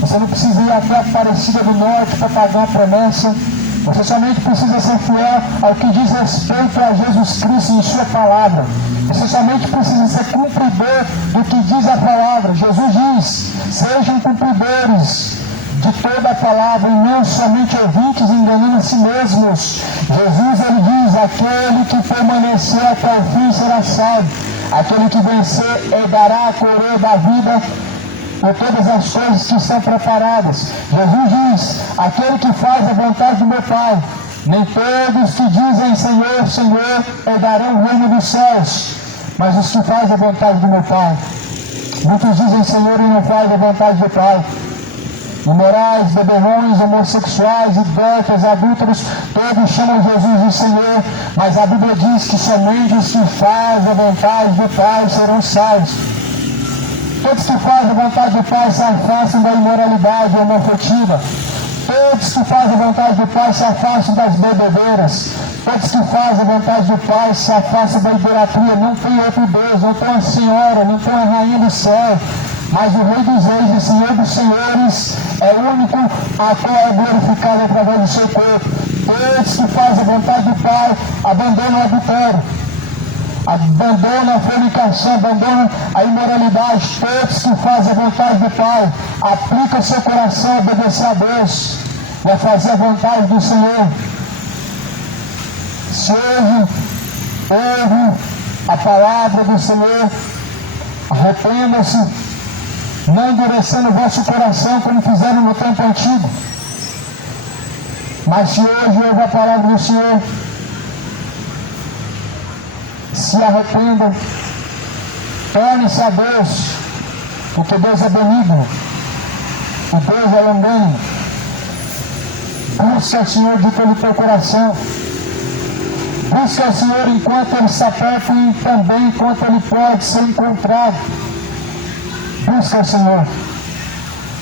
Você não precisa ir até a Aparecida do Norte para pagar a promessa. Você somente precisa ser fiel ao que diz respeito a Jesus Cristo em sua palavra. Você somente precisa ser cumpridor do que diz a palavra. Jesus diz: sejam cumpridores de toda a palavra e não somente ouvintes, enganando a si mesmos. Jesus ele diz: aquele que permanecer até o fim será salvo. Aquele que vencer herdará a coroa da vida por todas as coisas que estão preparadas. Jesus diz: aquele que faz a vontade do meu Pai, nem todos que dizem Senhor, Senhor, herdarão o reino dos céus, mas os que fazem a vontade do meu Pai. Muitos dizem Senhor e não fazem a vontade do Pai. imorais, beberrões, homossexuais, idólatras, adúlteros, todos chamam Jesus de Senhor, mas a Bíblia diz que somente os que fazem a vontade do Pai serão salvos. Todos que fazem a vontade do Pai se afastam da imoralidade homoafetiva. Todos que fazem a vontade do Pai se afastam das bebedeiras. Todos que fazem a vontade do Pai se afastam da idolatria. Não tem outro Deus, não tem uma senhora, não tem uma rainha do céu. Mas o Rei dos Reis e Senhor dos Senhores é o único a qual é glorificado através do seu corpo. Todos que fazem a vontade do Pai abandonam o adultério, abandonam a fornicação, abandonam a imoralidade. Todos que fazem a vontade do Pai aplicam seu coração a obedecer a Deus e a fazer a vontade do Senhor. Se ouve a palavra do Senhor, arrependa-se, não endurecendo o vosso coração como fizeram no tempo antigo. Mas se hoje ouve a palavra do Senhor, se arrependam, torne-se a Deus, porque Deus é benigno, e Deus é longânimo. Busque ao Senhor de todo o teu coração. Busque ao Senhor enquanto Ele está perto e também enquanto Ele pode ser encontrado. Busca ao Senhor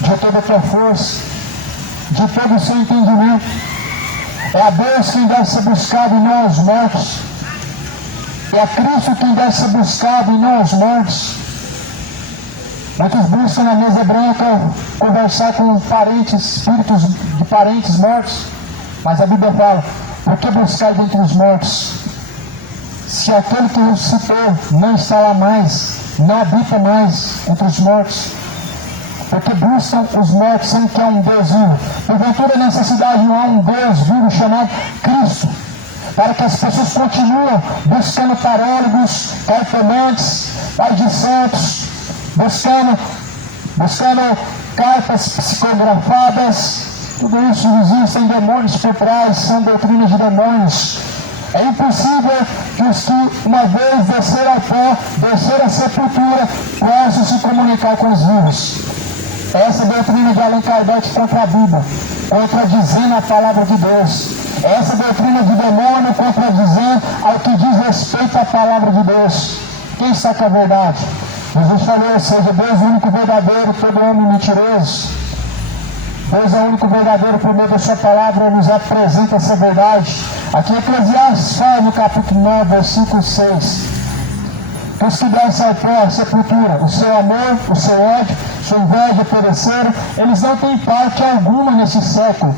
de toda a tua força, de todo o seu entendimento. É a Deus quem deve ser buscado e não os mortos. É a Cristo quem deve ser buscado e não os mortos. Muitos buscam na mesa branca conversar com parentes, espíritos de parentes mortos. Mas a Bíblia fala, por que buscar dentre os mortos? Se aquele que ressuscitou não está lá mais, não habita mais entre os mortos. Porque buscam os mortos sem que há um Deus vivo. Porventura nessa cidade não há um Deus vivo chamado Cristo, para que as pessoas continuem buscando tarólogos, cartomantes, pais de santos, buscando cartas psicografadas. Tudo isso existem demônios por trás, são doutrinas de demônios. É impossível que os que uma vez desceram ao pó, desceram à sepultura, possam se comunicar com os vivos. Essa doutrina de Allan Kardec contra a Bíblia, contradizendo a palavra de Deus. Essa doutrina de demônio contradizendo ao que diz respeito à palavra de Deus. Quem está com a verdade? Jesus falou, seja Deus o único verdadeiro, todo homem mentiroso. Deus é o único verdadeiro, por meio da sua palavra, nos apresenta essa verdade. Aqui em Eclesiastes fala no capítulo 9, versículo 6. Que os que descem ao pó, à sepultura, o seu amor, o seu ódio, sua inveja pereceram, eles não têm parte alguma nesse século.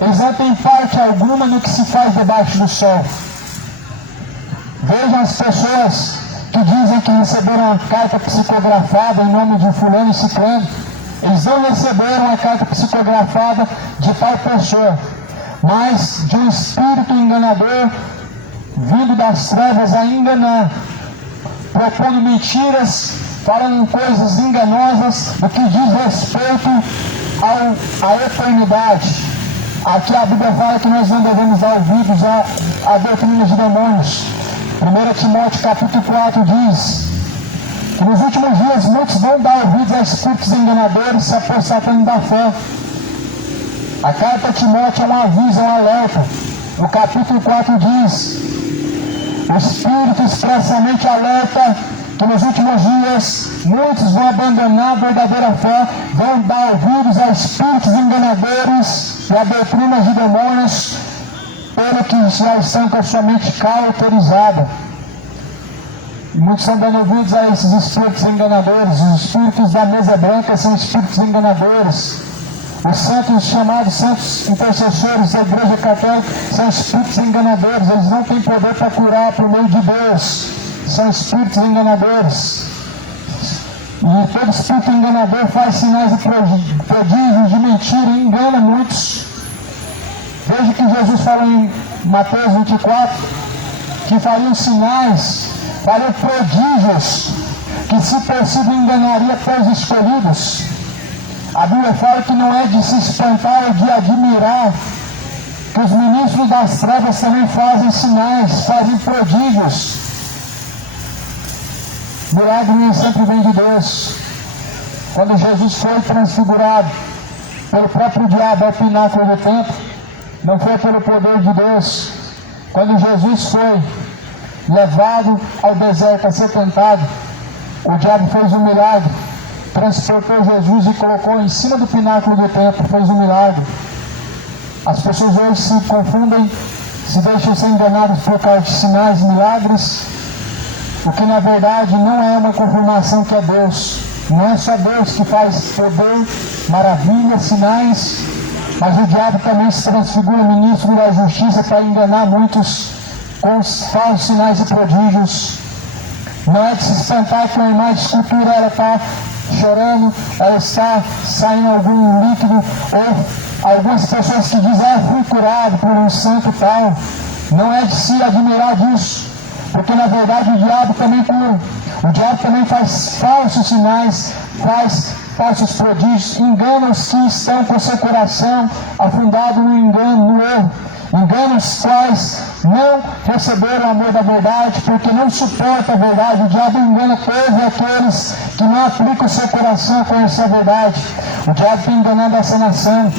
Eles não têm parte alguma no que se faz debaixo do sol. Vejam as pessoas que dizem que receberam uma carta psicografada em nome de fulano e ciclano. Eles não receberam a carta psicografada de tal pessoa, mas de um espírito enganador vindo das trevas a enganar, propondo mentiras, falando coisas enganosas do que diz respeito à eternidade. Aqui a Bíblia fala que nós não devemos dar ouvidos à doutrina de demônios. 1 Timóteo capítulo 4 diz que nos últimos dias muitos vão dar ouvidos a espíritos enganadores, se apostatando da fé. A carta a Timóteo é um aviso, é um alerta. No capítulo 4 diz: o Espírito expressamente alerta que nos últimos dias muitos vão abandonar a verdadeira fé, vão dar ouvidos a espíritos enganadores e a doutrina de demônios, pelo que já estão com a sua mente cauterizada. Muitos estão dando ouvidos a esses espíritos enganadores. Os espíritos da mesa branca são espíritos enganadores. Os santos chamados santos intercessores da Igreja Católica são espíritos enganadores. Eles não têm poder para curar por meio de Deus. São espíritos enganadores. E todo espírito enganador faz sinais e prodígios de mentira e engana muitos. Veja que Jesus falou em Mateus 24 que fariam sinais, fariam prodígios, que se possível enganaria até os escolhidos. A Bíblia fala que não é de se espantar ou de admirar que os ministros das trevas também fazem sinais, fazem prodígios. Milagre nem sempre vem de Deus. Quando Jesus foi transfigurado, pelo próprio diabo ao pináculo do templo, não foi pelo poder de Deus. Quando Jesus foi levado ao deserto a ser tentado, o diabo fez um milagre, transportou Jesus e colocou em cima do pináculo do templo, fez um milagre. As pessoas hoje se confundem, se deixam ser enganadas por causa de sinais e milagres, o que na verdade não é uma confirmação que é Deus. Não é só Deus que faz poder, maravilhas, sinais, mas o diabo também se transfigura ministro da justiça para enganar muitos com os falsos sinais e prodígios. Não é de se espantar que uma imagem de escultura ela está chorando, ela está saindo algum líquido, ou algumas pessoas que dizem, fui curado por um santo tal. Não é de se admirar disso, porque na verdade o diabo também cura. O diabo também faz falsos sinais, faz falsos prodígios, engana os que estão com seu coração afundado no engano, no erro. Engana os quais não receberam o amor da verdade, porque não suporta a verdade. O diabo engana todos aqueles que não aplicam o seu coração a conhecer a verdade. O diabo está enganando essa nação.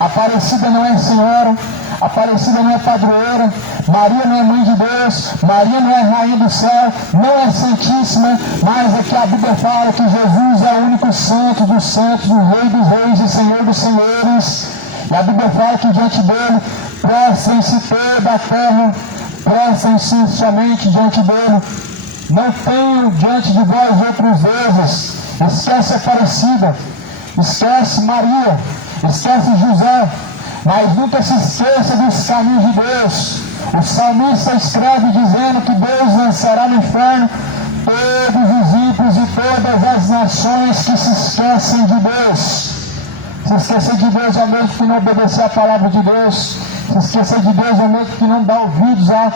Aparecida não é senhora, Aparecida não é padroeira, Maria não é mãe de Deus, Maria não é rainha do céu, não é santíssima, mas aqui a Bíblia fala que Jesus é o único santo dos santos, o rei dos reis e senhor dos senhores. E a Bíblia fala que diante dele prostrem-se toda a terra, prostrem-se somente diante dele. Não tenham diante de vós outros deuses. Esquece Aparecida, esquece Maria, esquece José, mas nunca se esqueça dos caminhos de Deus. O salmista escreve dizendo que Deus lançará no inferno todos os ímpios e todas as nações que se esquecem de Deus. Se esquecer de Deus é mesmo que não obedecer à palavra de Deus. Se esquecer de Deus é mesmo que não dar ouvidos à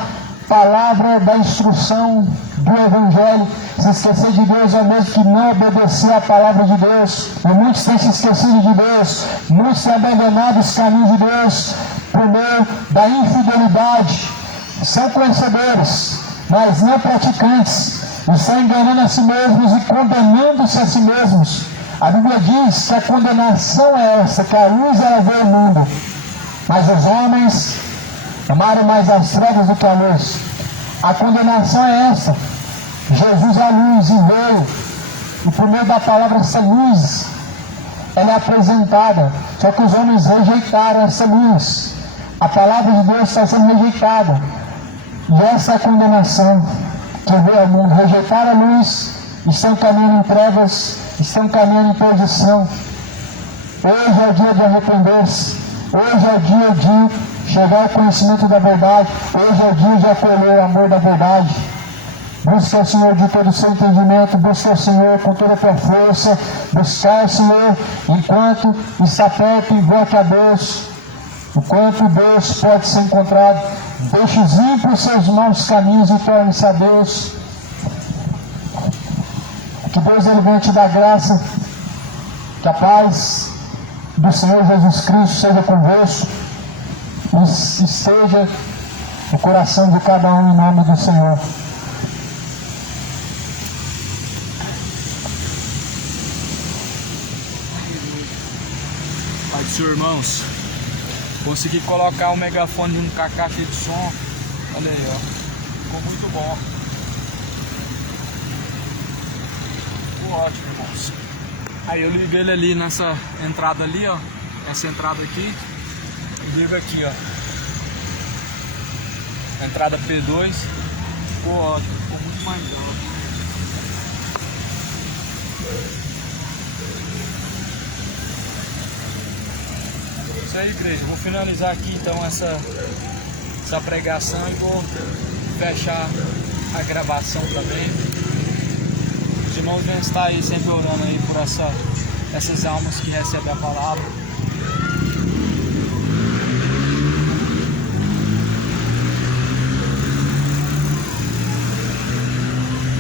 palavra da instrução do Evangelho. Se esquecer de Deus é mesmo que não obedecer à palavra de Deus. E muitos têm se esquecido de Deus, muitos têm abandonado os caminhos de Deus por meio da infidelidade. São conhecedores, mas não praticantes. Estão enganando a si mesmos e condenando-se a si mesmos. A Bíblia diz que a condenação é essa, que a luz ela veio ao mundo, mas os homens amaram mais as trevas do que a luz. A condenação é essa. Jesus é a luz e veio, e por meio da palavra essa luz ela é apresentada, só que os homens rejeitaram essa luz. A palavra de Deus está sendo rejeitada, e essa é a condenação que veio ao mundo. Rejeitaram a luz, estão caminhando em trevas, estão caminhando em perdição. Hoje é o dia de arrepender-se, hoje é o dia de chegar ao conhecimento da verdade, hoje é o dia de acolher o amor da verdade. Busca o Senhor de todo o seu entendimento, busca o Senhor com toda a tua força, buscar o Senhor enquanto está perto, invoque a Deus, enquanto Deus pode ser encontrado. Deixe os ímpios seus maus caminhos e torne-se a Deus. Que Deus ele venha te dar graça, que a paz do Senhor Jesus Cristo seja convosco e esteja no coração de cada um em nome do Senhor. Pai do Senhor, irmãos, consegui colocar o megafone num caixa de som. Olha aí, ó, ficou muito bom. Ficou ótimo, irmãos. Aí eu ligo ele ali nessa entrada ali, ó, essa entrada aqui, e ligo aqui, ó, entrada P2, ficou ótimo, ficou muito mais legal. Isso aí, igreja, vou finalizar aqui então essa pregação e vou fechar a gravação também. Os irmãos vão estar aí sempre orando aí por essas almas que recebem a palavra.